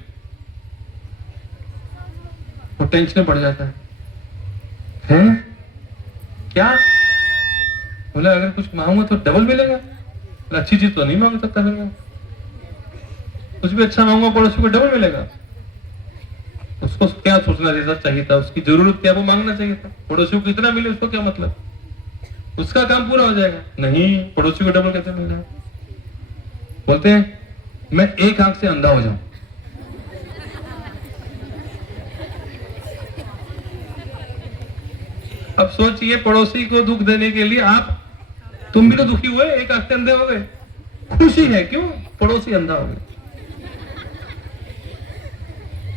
वो टेंशन पड़ जाता है, हैं? क्या? बोला अगर कुछ मांगूंगा तो डबल मिलेगा? बोला अच्छी चीज तो नहीं मांग सकता फिर मैं, कुछ भी अच्छा मांगूंगा पड़ोसी को डबल मिलेगा। उसको क्या सोचना चाहिए था? उसकी जरूरत क्या, वो मांगना चाहिए था। पड़ोसी को कितना मिले उसको क्या मतलब, उसका काम पूरा हो जाएगा। नहीं, पड़ोसी को डबल कैसे मिल जाए? बोलते हैं मैं एक आंख से अंधा हो जाऊं। अब सोचिए, पड़ोसी को दुख देने के लिए तुम भी तो दुखी हुए, एक आंख से अंधे हो गए। खुशी है क्यों? पड़ोसी अंधा हो गया।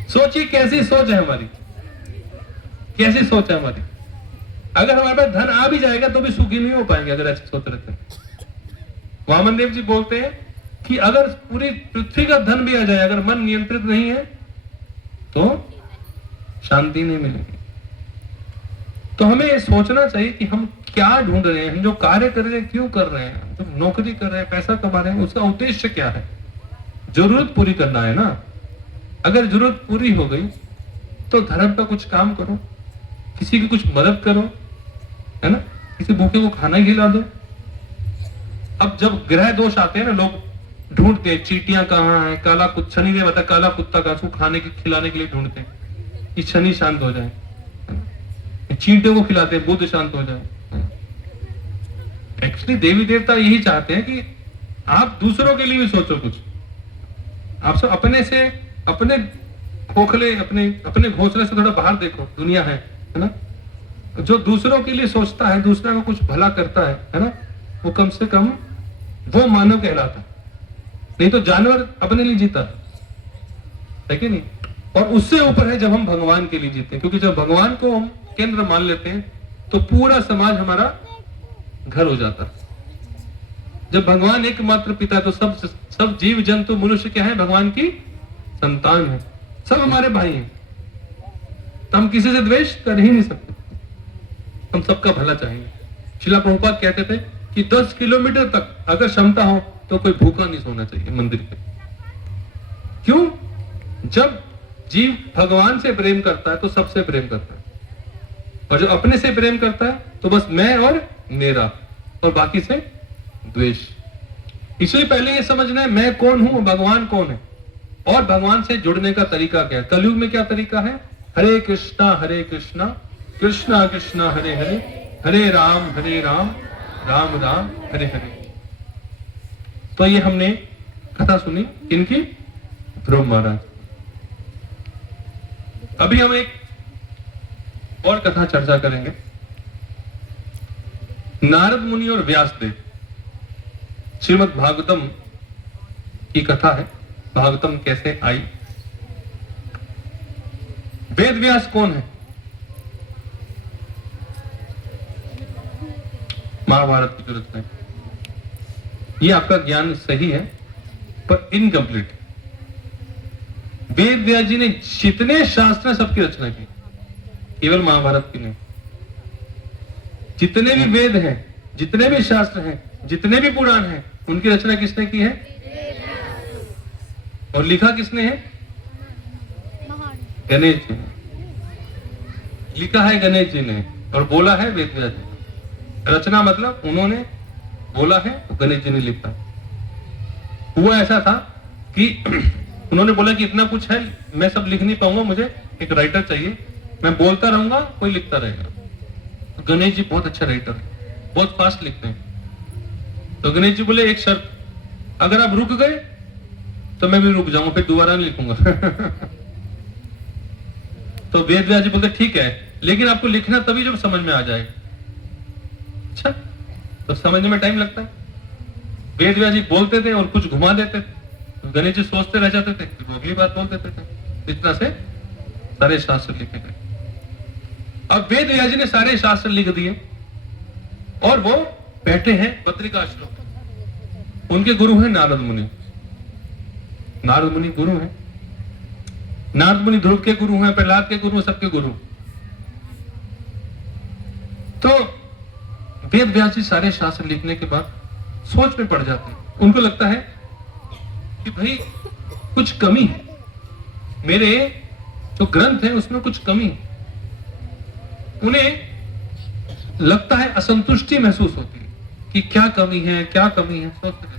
सोचिए कैसी सोच है हमारी, कैसी सोच है हमारी। अगर हमारे पास धन आ भी जाएगा तो भी सुखी नहीं हो पाएंगे अगर ऐसी सोच रखते हैं। वामन देव जी बोलते हैं कि अगर पूरी पृथ्वी का धन भी आ जाए, अगर मन नियंत्रित नहीं है तो शांति नहीं मिलेगी। तो हमें ये सोचना चाहिए कि हम क्या ढूंढ रहे हैं, हम जो कार्य कर रहे हैं क्यों कर रहे हैं, जो नौकरी कर रहे हैं, पैसा कमा रहे हैं, उसका उद्देश्य क्या है? जरूरत पूरी करना है ना। अगर जरूरत पूरी हो गई तो धर्म का कुछ काम करो, किसी की कुछ मदद करो, है ना, किसी भूखे को खाना खिला दो। अब जब ग्रह दोष आते हैं ना, लोग ढूंढते हैं चींटियां कहाँ है, काला कुत्ता, शनिदेव बता काला कुत्ता का उसको खाने के खिलाने के लिए ढूंढते हैं कि शनि शांत हो जाए, चींटियों को खिलाते हैं बुध शांत हो जाए। एक्चुअली देवी देवता यही चाहते हैं कि आप दूसरों के लिए भी सोचो कुछ। आप सब अपने से, अपने खोखले, अपने घोंसले से थोड़ा बाहर देखो, दुनिया है ना। जो दूसरों के लिए सोचता है, दूसरा को कुछ भला करता है ना, वो कम से कम वो मानव कहलाता है। नहीं तो जानवर अपने लिए जीता है कि नहीं। और उससे ऊपर है जब हम भगवान के लिए जीते हैं, क्योंकि जब भगवान को हम केंद्र मान लेते हैं तो पूरा समाज हमारा घर हो जाता है। जब भगवान एकमात्र पिता है तो सब जीव जंतु मनुष्य क्या है? भगवान की संतान है, सब हमारे भाई हैं। तो हम किसी से द्वेष कर ही नहीं सकते, हम सबका भला चाहेंगे। श्रील प्रभुपाद कहते थे कि 10 किलोमीटर तक अगर क्षमता हो तो कोई भूखा नहीं सोना चाहिए मंदिर पे। क्यों? जब जीव भगवान से प्रेम करता है तो सबसे प्रेम करता है, और जो अपने से प्रेम करता है तो बस मैं और मेरा, और बाकी से द्वेष। इसलिए पहले ये समझना है मैं कौन हूं, भगवान कौन है, और भगवान से जुड़ने का तरीका क्या है। कलयुग में क्या तरीका है? हरे कृष्णा कृष्णा कृष्णा हरे हरे, हरे राम राम राम हरे हरे। तो ये हमने कथा सुनी इनकी, ध्रुव महाराज। अभी हम एक और कथा चर्चा करेंगे। नारद मुनि और व्यासदेव, श्रीमद् भागवतम की कथा है। भागवतम कैसे आई? वेद व्यास कौन है? महाभारत की जो रचना है, ये आपका ज्ञान सही है पर इनकम्प्लीट। वेद व्यास जी ने जितने शास्त्र हैं सबकी रचना की, केवल महाभारत की नहीं। जितने भी वेद हैं, जितने भी शास्त्र हैं, जितने भी पुराण हैं, उनकी रचना किसने की है? और लिखा किसने है? गणेश जी ने। लिखा है गणेश जी ने और बोला है वेद व्यास जी। रचना मतलब उन्होंने बोला है तो गणेश जी ने लिखा। हुआ ऐसा था कि उन्होंने बोला कि इतना कुछ है, मैं सब लिख नहीं पाऊंगा, मुझे एक राइटर चाहिए, मैं बोलता रहूंगा कोई लिखता रहेगा। तो गणेश जी बहुत अच्छा राइटर है, बहुत फास्ट लिखते हैं। तो गणेश जी बोले एक शर्त, अगर आप रुक गए तो मैं भी रुक जाऊंगा, फिर दोबारा नहीं लिखूंगा। तो वेद व्यास जी बोलते ठीक है, लेकिन आपको लिखना तभी जब समझ में आ जाए। अच्छा, तो समझने में टाइम लगता है। वेद व्यास जी बोलते थे और कुछ घुमा देते थे, तो गणेश जी सोचते रह जाते थे, फिर वो अगली बात बोल देते थे। इस तरह से सारे शास्त्र लिखे गए। अब वेद व्यास जी ने सारे शास्त्र लिख दिए और वो बैठे हैं बद्रिकाश्रम। उनके गुरु हैं नारद मुनि। नारद मुनि गुरु हैं। नारद मुनि ध्रुव के गुरु हैं, प्रहलाद के गुरु, सबके गुरु। तो वेद व्यास जी सारे शास्त्र लिखने के बाद सोच में पड़ जाते हैं। उनको लगता है कि भाई कुछ कमी है, मेरे जो ग्रंथ है उसमें कुछ कमी है। उन्हें लगता है, असंतुष्टि महसूस होती है कि क्या कमी है, क्या कमी है, सोचते रहते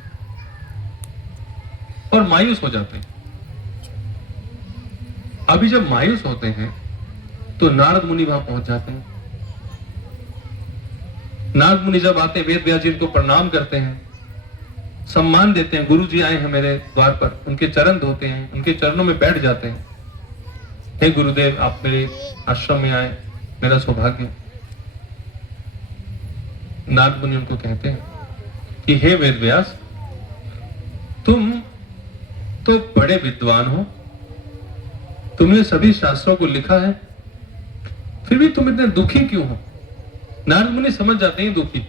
और मायूस हो जाते हैं। अभी जब मायूस होते हैं तो नारद मुनि वहां पहुंच जाते हैं। नारद मुनि जब आते हैं, वेद व्यास जी को प्रणाम करते हैं, सम्मान देते हैं। गुरु जी आए हैं मेरे द्वार पर, उनके चरण धोते हैं, उनके चरणों में बैठ जाते हैं। हे गुरुदेव, आप मेरे आश्रम में आए, मेरा सौभाग्य। नारद मुनि उनको कहते हैं कि हे वेद व्यास, तुम तो बड़े विद्वान हो, तुमने सभी शास्त्रों को लिखा है, फिर भी तुम इतने दुखी क्यों हो? नारद मुनि समझ जाते हैं दुखी।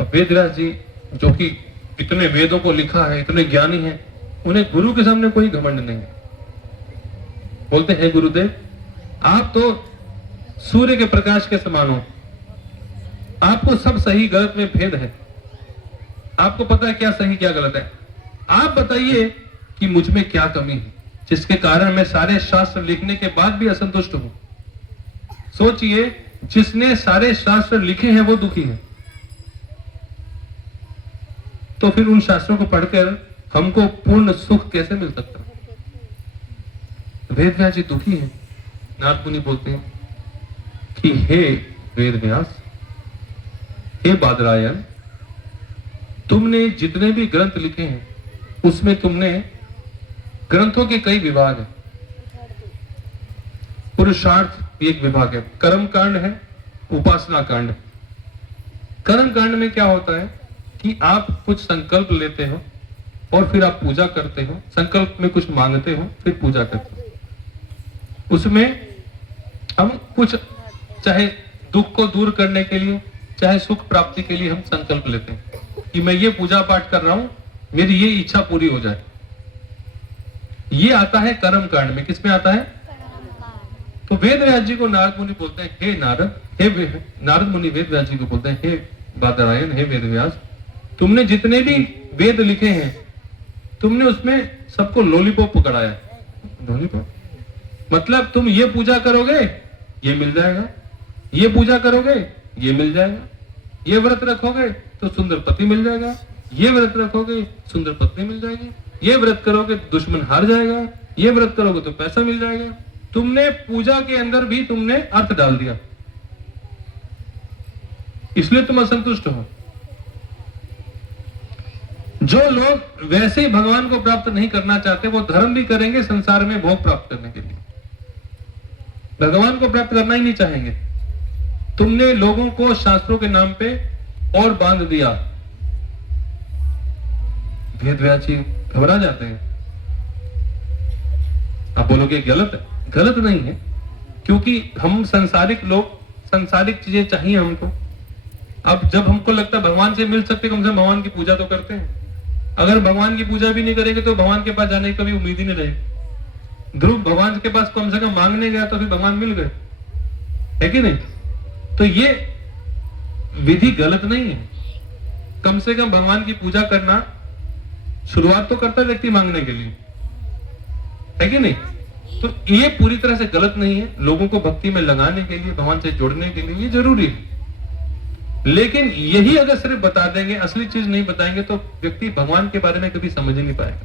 अब वेद व्यास जी जो कि इतने वेदों को लिखा है, इतने ज्ञानी हैं, उन्हें गुरु के सामने कोई घमंड नहीं है। बोलते हैं गुरुदेव, आप तो सूर्य के प्रकाश के समान हो, आपको सब सही गलत में भेद है, आपको पता है क्या सही क्या गलत है। आप बताइए कि मुझ में क्या कमी है जिसके कारण मैं सारे शास्त्र लिखने के बाद भी असंतुष्ट हूं। सोचिए, जिसने सारे शास्त्र लिखे हैं वो दुखी है, तो फिर उन शास्त्रों को पढ़कर हमको पूर्ण सुख कैसे मिल सकता? वेद व्यास जी दुखी हैं। नारद मुनि बोलते हैं कि हे वेद व्यास, हे बादरायण, तुमने जितने भी ग्रंथ लिखे हैं उसमें तुमने ग्रंथों के कई विभाग हैं। पुरुषार्थ एक विभाग है, कर्म कांड है, उपासना कांड है। कर्म कांड में क्या होता है कि आप कुछ संकल्प लेते हो और फिर आप पूजा करते हो, संकल्प में कुछ मांगते हो, फिर पूजा करते हो। उसमें हम कुछ, चाहे दुख को दूर करने के लिए, चाहे सुख प्राप्ति के लिए हम संकल्प लेते हैं कि मैं ये पूजा पाठ कर रहा हूं, मेरी ये इच्छा पूरी हो जाए। ये आता है कर्म कांड में। किसमें आता है? वेद व्यास जी को नारद मुनि बोलते हैं, हे नारद, नारद मुनि वेद व्यास जी को बोलते हैं, हे बादरायण, हे वेद व्यास, तुमने जितने भी वेद लिखे हैं तुमने उसमें सबको लॉलीपॉप पकड़ाया। लॉलीपॉप मतलब तुम ये पूजा करोगे ये मिल जाएगा, ये पूजा करोगे ये मिल जाएगा, ये व्रत रखोगे तो सुंदर पति मिल जाएगा, ये व्रत रखोगे सुंदर पत्नी मिल जाएगी, ये व्रत करोगे तो दुश्मन हार जाएगा, ये व्रत करोगे तो पैसा मिल जाएगा। तुमने पूजा के अंदर भी तुमने अर्थ डाल दिया, इसलिए तुम असंतुष्ट हो। जो लोग वैसे ही भगवान को प्राप्त नहीं करना चाहते वो धर्म भी करेंगे संसार में भोग प्राप्त करने के लिए, भगवान को प्राप्त करना ही नहीं चाहेंगे। तुमने लोगों को शास्त्रों के नाम पे और बांध दिया। वेद व्यास जी घबरा जाते हैं। आप बोलोगे गलत है, गलत नहीं है, क्योंकि हम संसारिक लोग, संसारिक चीजें चाहिए हमको। अब जब हमको लगता है भगवान से मिल सकते, कम से कम भगवान की पूजा तो करते हैं। अगर भगवान की पूजा भी नहीं करेंगे तो भगवान के पास जाने की कभी उम्मीद ही नहीं रहेगी। ध्रुव भगवान के पास कम से कम मांगने गया तो फिर भगवान मिल गए, है कि नहीं? तो ये विधि गलत नहीं है। कम से कम भगवान की पूजा करना शुरुआत तो करता है व्यक्ति मांगने के लिए, है कि नहीं? तो ये पूरी तरह से गलत नहीं है। लोगों को भक्ति में लगाने के लिए, भगवान से जुड़ने के लिए ये जरूरी है। लेकिन यही अगर सिर्फ बता देंगे, असली चीज नहीं बताएंगे तो व्यक्ति भगवान के बारे में कभी समझ ही नहीं पाएगा,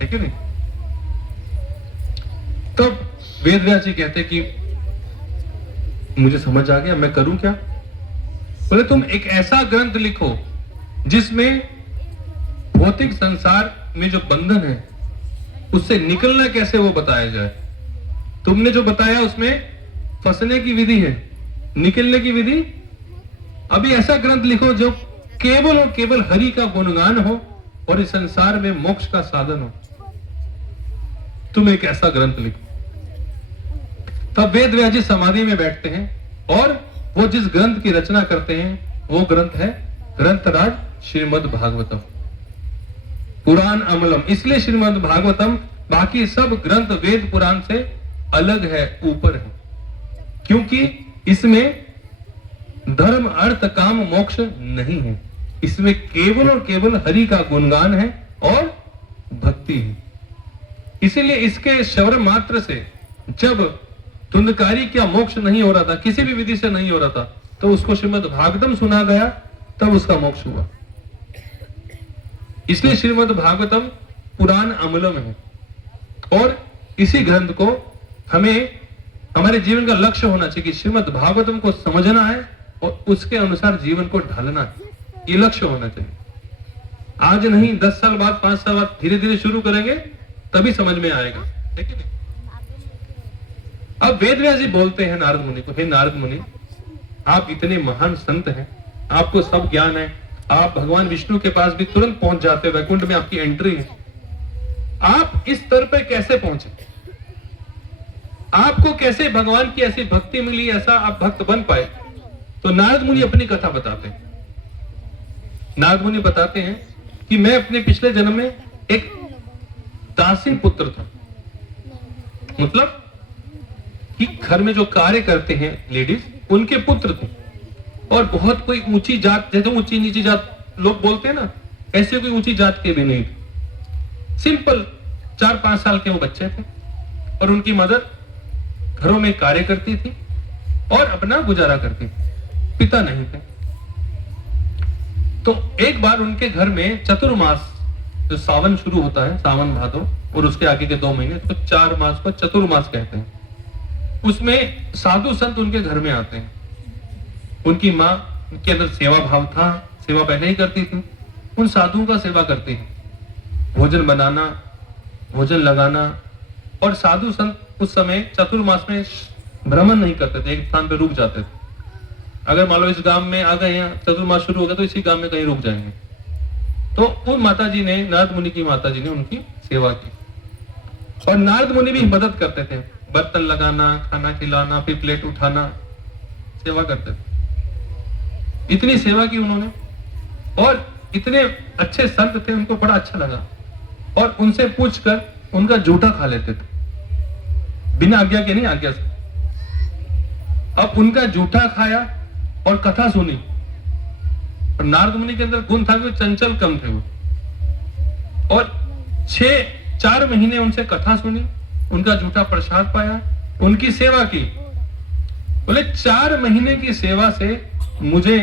है कि नहीं? तो वेद व्यास जी कहते कि मुझे समझ आ गया, मैं करूं क्या? बोले तुम एक ऐसा ग्रंथ लिखो जिसमें भौतिक संसार में जो बंधन है उससे निकलना कैसे वो बताया जाए। तुमने जो बताया उसमें फंसने की विधि है, निकलने की विधि। अभी ऐसा ग्रंथ लिखो जो केवल और केवल हरि का गुणगान हो और इस संसार में मोक्ष का साधन हो। तुम एक ऐसा ग्रंथ लिखो। तब वेद व्यास जी समाधि में बैठते हैं और वो जिस ग्रंथ की रचना करते हैं वो ग्रंथ है ग्रंथराज श्रीमद् भागवतम, पुराण अमलम। इसलिए श्रीमद् भागवतम बाकी सब ग्रंथ वेद पुराण से अलग है, ऊपर है, क्योंकि इसमें धर्म अर्थ काम मोक्ष नहीं है। इसमें केवल और केवल हरि का गुणगान है और भक्ति है। इसीलिए इसके श्रवण मात्र से जब धुंधकारी क्या मोक्ष नहीं हो रहा था, किसी भी विधि से नहीं हो रहा था, तो उसको श्रीमद् भागवतम सुना गया, तब उसका मोक्ष हुआ। इसलिए श्रीमद् भागवतम पुराण अमलम है। और इसी ग्रंथ को हमें हमारे जीवन का लक्ष्य होना चाहिए कि श्रीमद् भागवतम को समझना है और उसके अनुसार जीवन को ढालना है। ये लक्ष्य होना चाहिए। आज नहीं, 10 साल बाद, 5 साल बाद धीरे धीरे शुरू करेंगे तभी समझ में आएगा, है कि नहीं? अब वेद व्यास जी बोलते हैं नारद मुनि को, हे नारद मुनि, आप इतने महान संत हैं, आपको सब ज्ञान है, आप भगवान विष्णु के पास भी तुरंत पहुंच जाते, वैकुंठ में आपकी एंट्री है, आप इस स्तर पर कैसे पहुंचे? आपको कैसे भगवान की ऐसी भक्ति मिली, ऐसा आप भक्त बन पाए? तो नारद मुनि अपनी कथा बताते हैं। नारद मुनि बताते हैं कि मैं अपने पिछले जन्म में एक दासी पुत्र था। मतलब कि घर में जो कार्य करते हैं लेडीज, उनके पुत्र थे। और बहुत कोई ऊंची जात, जैसे ऊंची नीची जात लोग बोलते हैं ना, ऐसे कोई ऊंची जात के भी नहीं थे। सिंपल 4-5 साल के वो बच्चे थे और उनकी मदर घरों में कार्य करती थी और अपना गुजारा करती थी। पिता नहीं थे। तो एक बार उनके घर में चतुर्मास, जो सावन शुरू होता है, सावन भादो, और उसके आगे के 2 महीने, तो 4 मास को चतुर्मास कहते हैं। उसमें साधु संत उनके घर में आते हैं। उनकी माँ के अंदर सेवा भाव था, सेवा पहले ही करती थी, उन साधुओं का सेवा करती है, भोजन बनाना, भोजन लगाना। और साधु संत उस समय चतुर्मास में भ्रमण नहीं करते थे, एक स्थान पर रुक जाते थे। अगर मान लो इस गांव में आ गए हैं, चतुर्मास शुरू हो गया, तो इसी गांव में कहीं रुक जाएंगे। तो उन माता जी ने, नारद मुनि की माता जी ने उनकी सेवा की और नारद मुनि भी मदद करते थे, बर्तन लगाना, खाना खिलाना, फिर प्लेट उठाना, सेवा करते थे। इतनी सेवा की उन्होंने और इतने अच्छे संत थे, उनको बड़ा अच्छा लगा और उनसे पूछकर उनका जूठा खा लेते थे। बिना आज्ञा के नहीं, आज्ञा से। अब उनका जूठा खाया और कथा सुनी। और नारद मुनि के अंदर गुण था कि वो चंचल कम थे वो। और 4 महीने उनसे कथा सुनी, उनका जूठा प्रसाद पाया, उनकी सेवा की। बोले 4 महीने की सेवा से मुझे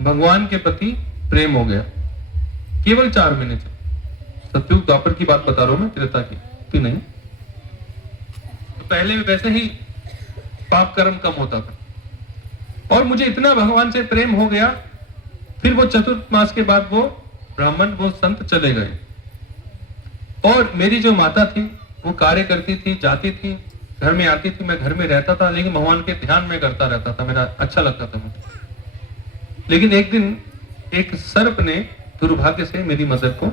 भगवान के प्रति प्रेम हो गया। केवल 4 महीने से। सतयुग द्वापर की बात बता रहा हूं मैं, त्रेता की कि नहीं। तो पहले भी वैसे ही पाप कर्म कम होता था। और मुझे इतना भगवान से प्रेम हो गया, फिर वो चतुर्थ मास के बाद वो ब्राह्मण, वो संत चले गए। और मेरी जो माता थी वो कार्य करती थी, जाती थी, घर में आती थी, मैं घर में रहता था, लेकिन भगवान के ध्यान में करता रहता था, मेरा अच्छा लगता था मुझे। लेकिन एक दिन एक सर्प ने दुर्भाग्य से मेरी मदर को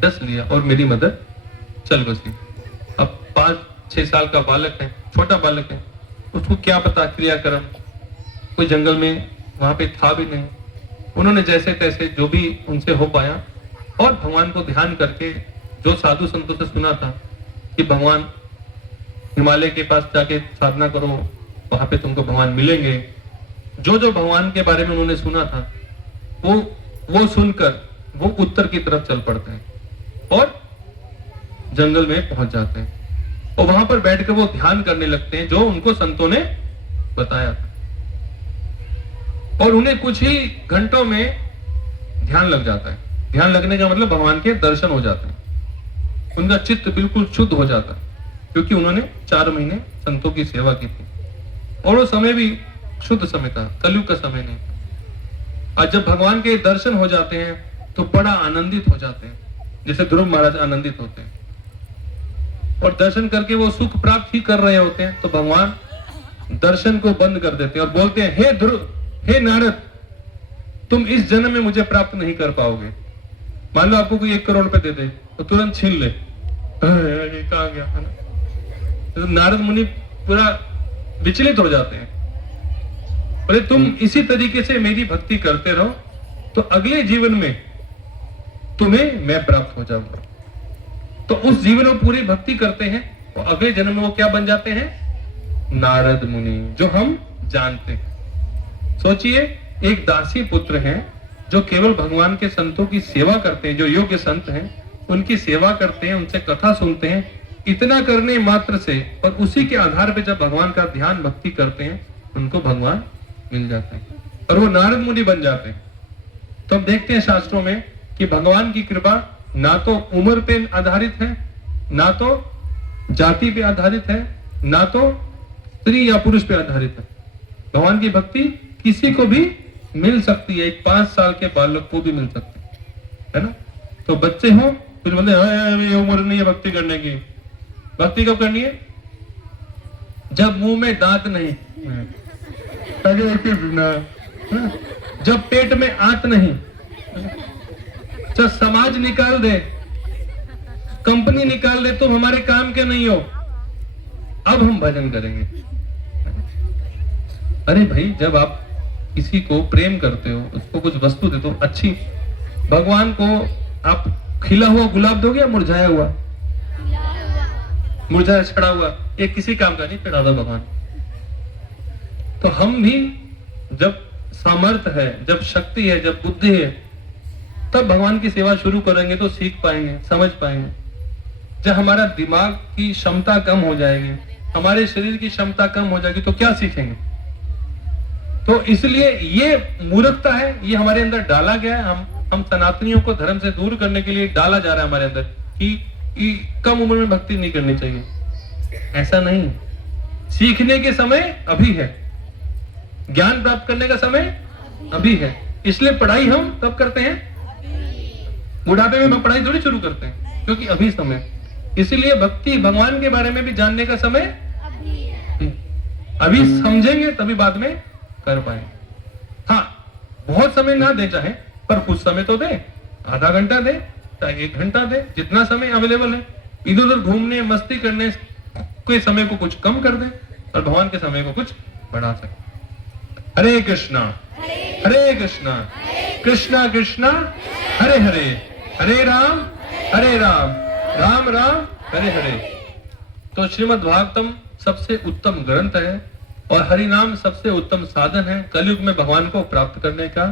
डस लिया और मेरी मदर चल बसी। अब 5-6 साल का बालक है, छोटा बालक है, उसको क्या पता क्रियाक्रम, कोई जंगल में वहां पे था भी नहीं। उन्होंने जैसे तैसे जो भी उनसे हो पाया और भगवान को ध्यान करके, जो साधु संतों से सुना था कि भगवान हिमालय के पास जाके साधना करो, वहां पे तुमको भगवान मिलेंगे, जो जो भगवान के बारे में उन्होंने सुना था वो सुनकर वो उत्तर की तरफ चल पड़ते हैं और जंगल में पहुंच जाते हैं। और वहां पर बैठकर वो ध्यान करने लगते हैं जो उनको संतों ने बताया था। और उन्हें कुछ ही घंटों में ध्यान लग जाता है। ध्यान लगने का मतलब भगवान के दर्शन हो जाते हैं, उनका चित्त बिल्कुल शुद्ध हो जाता है, क्योंकि उन्होंने 4 महीने संतों की सेवा की थी। और वो समय भी शुद्ध समय था, कलयुग का समय नहीं था। और जब भगवान के दर्शन हो जाते हैं तो बड़ा आनंदित हो जाते हैं, जैसे ध्रुव महाराज आनंदित होते हैं। और दर्शन करके वो सुख प्राप्त ही कर रहे होते हैं तो भगवान दर्शन को बंद कर देते हैं और बोलते हैं, हे ध्रुव, हे नारद, तुम इस जन्म में मुझे प्राप्त नहीं कर पाओगे। मान लो आपको कोई 1 करोड़ रुपए दे दे तो तुरंत छीन ले, ये कहाँ गया, है ना? तो नारद मुनि पूरा विचलित हो जाते हैं। बोले तुम इसी तरीके से मेरी भक्ति करते रहो तो अगले जीवन में तुम्हें मैं प्राप्त हो जाऊंगा। तो उस जीवन में पूरी भक्ति करते हैं और अगले जन्म में वो क्या बन जाते हैं? नारद मुनि, जो हम जानते हैं। सोचिए, एक दासी पुत्र हैं जो केवल भगवान के संतों की सेवा करते हैं, जो योग्य संत हैं उनकी सेवा करते हैं, उनसे कथा सुनते हैं। इतना करने मात्र से और उसी के आधार पे जब भगवान का ध्यान भक्ति करते हैं उनको भगवान मिल जाते हैं और वो नारद मुनि बन जाते हैं। तो हम देखते हैं शास्त्रों में कि भगवान की कृपा ना तो उम्र पे आधारित है, ना तो जाति पे आधारित है, ना तो स्त्री या पुरुष पे आधारित है। भगवान की भक्ति किसी को भी मिल सकती है, एक 5 साल के बालक को भी मिल सकती है ना। तो बच्चे हो फिर बोले ये उम्र नहीं है भक्ति करने की। भक्ति कब करनी है? जब मुंह में दांत नहीं, जब पेट में आंत नहीं, जब समाज निकाल दे, कंपनी निकाल दे, तुम हमारे काम के नहीं हो, अब हम भजन करेंगे। अरे भाई, जब आप किसी को प्रेम करते हो, उसको कुछ वस्तु देते हो अच्छी, भगवान को आप खिला हुआ गुलाब दोगे या मुरझाया हुआ? मुरझाया छड़ा हुआ, ये किसी काम का नहीं, पिड़ा भगवान। तो हम भी जब सामर्थ्य है, जब शक्ति है, जब बुद्धि है, तब भगवान की सेवा शुरू करेंगे तो सीख पाएंगे, समझ पाएंगे। जब हमारा दिमाग की क्षमता कम हो जाएगी, हमारे शरीर की क्षमता कम हो जाएगी, तो क्या सीखेंगे? तो इसलिए ये मूर्खता है, ये हमारे अंदर डाला गया है। हम सनातनियों को धर्म से दूर करने के लिए डाला जा रहा है हमारे अंदर कि कम उम्र में भक्ति नहीं करनी चाहिए। ऐसा नहीं, सीखने के समय अभी है, ज्ञान प्राप्त करने का समय अभी है। इसलिए पढ़ाई हम कब करते हैं? बुढ़ापे में हम पढ़ाई थोड़ी शुरू करते हैं, क्योंकि अभी समय। इसलिए भक्ति, भगवान के बारे में भी जानने का समय अभी समझेंगे तभी बाद में कर पाएंगे। हाँ, बहुत समय ना दे चाहे, पर कुछ समय तो दे, आधा घंटा दे, चाहे 1 घंटा दे, जितना समय अवेलेबल है। इधर उधर घूमने मस्ती करने के समय को कुछ कम कर दे और भगवान के समय को कुछ बढ़ा सके। हरे कृष्णा हरे कृष्णा कृष्णा कृष्णा हरे हरे, हरे राम राम राम हरे हरे। तो श्रीमद् भागवतम सबसे उत्तम ग्रंथ है और हरि नाम सबसे उत्तम साधन है कलयुग में भगवान को प्राप्त करने का।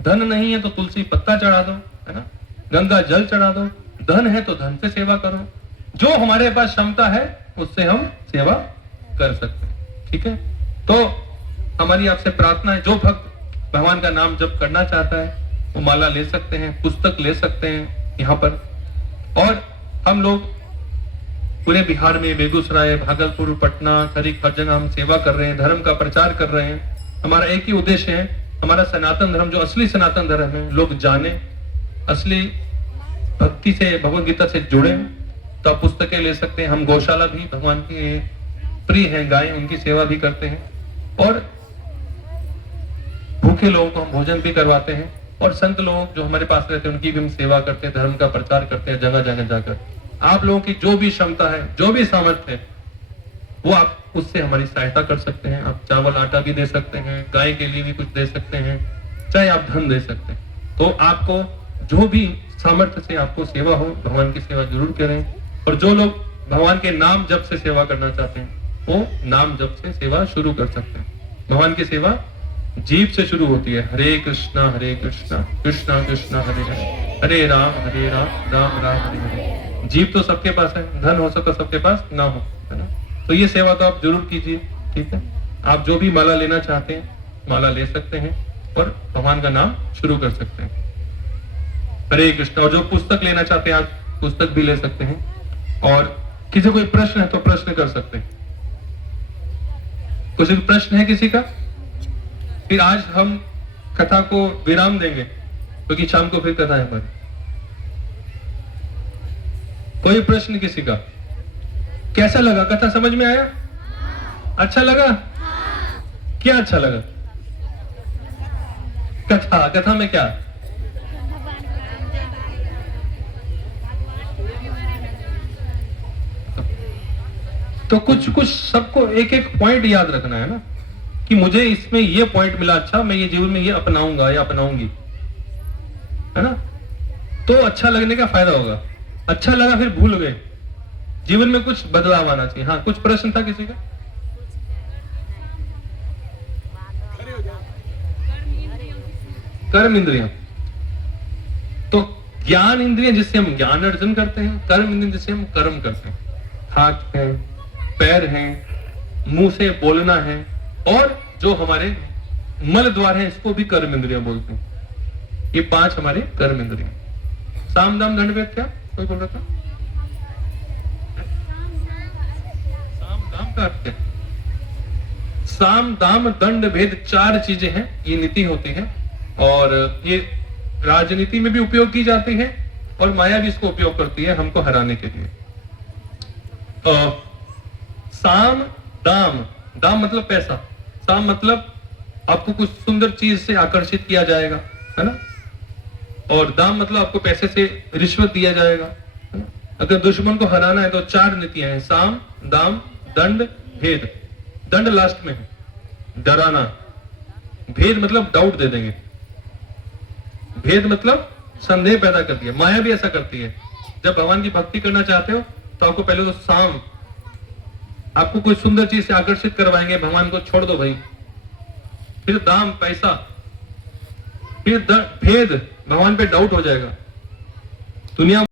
धन नहीं है तो तुलसी पत्ता चढ़ा दो, है ना, गंगा जल चढ़ा दो। धन है तो धन से सेवा करो, जो हमारे पास क्षमता है उससे हम सेवा कर सकते हैं। ठीक है, तो हमारी आपसे प्रार्थना है, जो भक्त भगवान का नाम जप करना चाहता है वो माला ले सकते हैं, पुस्तक ले सकते हैं यहाँ पर। और हम लोग पूरे बिहार में बेगूसराय, भागलपुर, पटना, करीब हर जगह हम सेवा कर रहे हैं, धर्म का प्रचार कर रहे हैं। हमारा एक ही उद्देश्य है, हमारा सनातन धर्म जो असली सनातन धर्म है लोग जाने, असली भक्ति से भगवत गीता से जुड़े। तो आप पुस्तकें ले सकते हैं। हम गौशाला भी भगवान के प्रिय हैं, गाय उनकी सेवा भी करते हैं और भूखे लोगों को हम भोजन भी करवाते हैं और संत लोग जो हमारे पास रहते हैं उनकी भी हम सेवा करते हैं, धर्म का प्रचार करते हैं जगह जगह जाकर। आप लोगों की जो भी क्षमता है, जो भी सामर्थ्य है, वो आप उससे हमारी सहायता कर सकते हैं। आप चावल आटा भी दे सकते हैं, गाय के लिए भी कुछ दे सकते हैं, चाहे आप धन दे सकते हैं। तो आपको जो भी सामर्थ्य से आपको सेवा हो, भगवान की सेवा जरूर करें। और जो लोग भगवान के नाम जप से सेवा करना चाहते हैं वो नाम जप से सेवा शुरू कर सकते हैं। भगवान की सेवा जीव से शुरू होती है। हरे कृष्णा कृष्णा कृष्णा हरे हरे, हरे राम राम राम हरे हरे। जीव तो सबके पास है, धन हो सकता सबके पास ना हो, है ना। तो ये सेवा तो आप जरूर कीजिए। ठीक है, आप जो भी माला लेना चाहते हैं माला ले सकते हैं और भगवान का नाम शुरू कर सकते हैं। हरे कृष्ण। और जो पुस्तक लेना चाहते हैं आप पुस्तक भी ले सकते हैं। और किसी कोई प्रश्न है तो प्रश्न कर सकते हैं। कुछ प्रश्न है किसी का? फिर आज हम कथा को विराम देंगे क्योंकि शाम को फिर कथा है हमारी। कोई प्रश्न किसी का? कैसा लगा कथा? समझ में आया? अच्छा लगा? क्या अच्छा लगा? कथा में क्या? तो कुछ सबको एक एक पॉइंट याद रखना है ना कि मुझे इसमें ये पॉइंट मिला, अच्छा मैं ये जीवन में ये अपनाऊंगा या अपनाऊंगी, है ना। तो अच्छा लगने का फायदा होगा। अच्छा लगा फिर भूल गए, जीवन में कुछ बदलाव आना चाहिए। हाँ, कुछ प्रश्न था किसी का? कर्म इंद्रियां, तो ज्ञान इंद्रियां जिससे हम ज्ञान अर्जन करते हैं, कर्म इंद्रियां जिससे हम कर्म करते हैं। हाथ है, पैर हैं, मुंह से बोलना है और जो हमारे मल द्वार है इसको भी कर्म इंद्रियां बोलते हैं। ये 5 हमारे कर्म इंद्रियां। साम दाम दंड भेद क्या कोई बोल रहा था? साम दाम का अर्थ क्या? साम दाम दंड भेद 4 चीजें हैं। ये नीति होती है और ये राजनीति में भी उपयोग की जाती है और माया भी इसको उपयोग करती है हमको हराने के लिए। साम दाम, दाम मतलब पैसा, साम मतलब आपको कुछ सुंदर चीज से आकर्षित किया जाएगा, है ना। और दाम मतलब आपको पैसे से रिश्वत दिया जाएगा, है ना? अगर दुश्मन को हराना है तो 4 नीतियां हैं, साम दाम दंड भेद। दंड लास्ट में है, डराना। भेद मतलब डाउट दे देंगे, भेद मतलब संदेह पैदा करती है। माया भी ऐसा करती है। जब भगवान की भक्ति करना चाहते हो तो आपको पहले तो साम, आपको कोई सुंदर चीज से आकर्षित करवाएंगे, भगवान को छोड़ दो भाई। फिर दाम पैसा, फिर भेद, भगवान पे डाउट हो जाएगा। दुनिया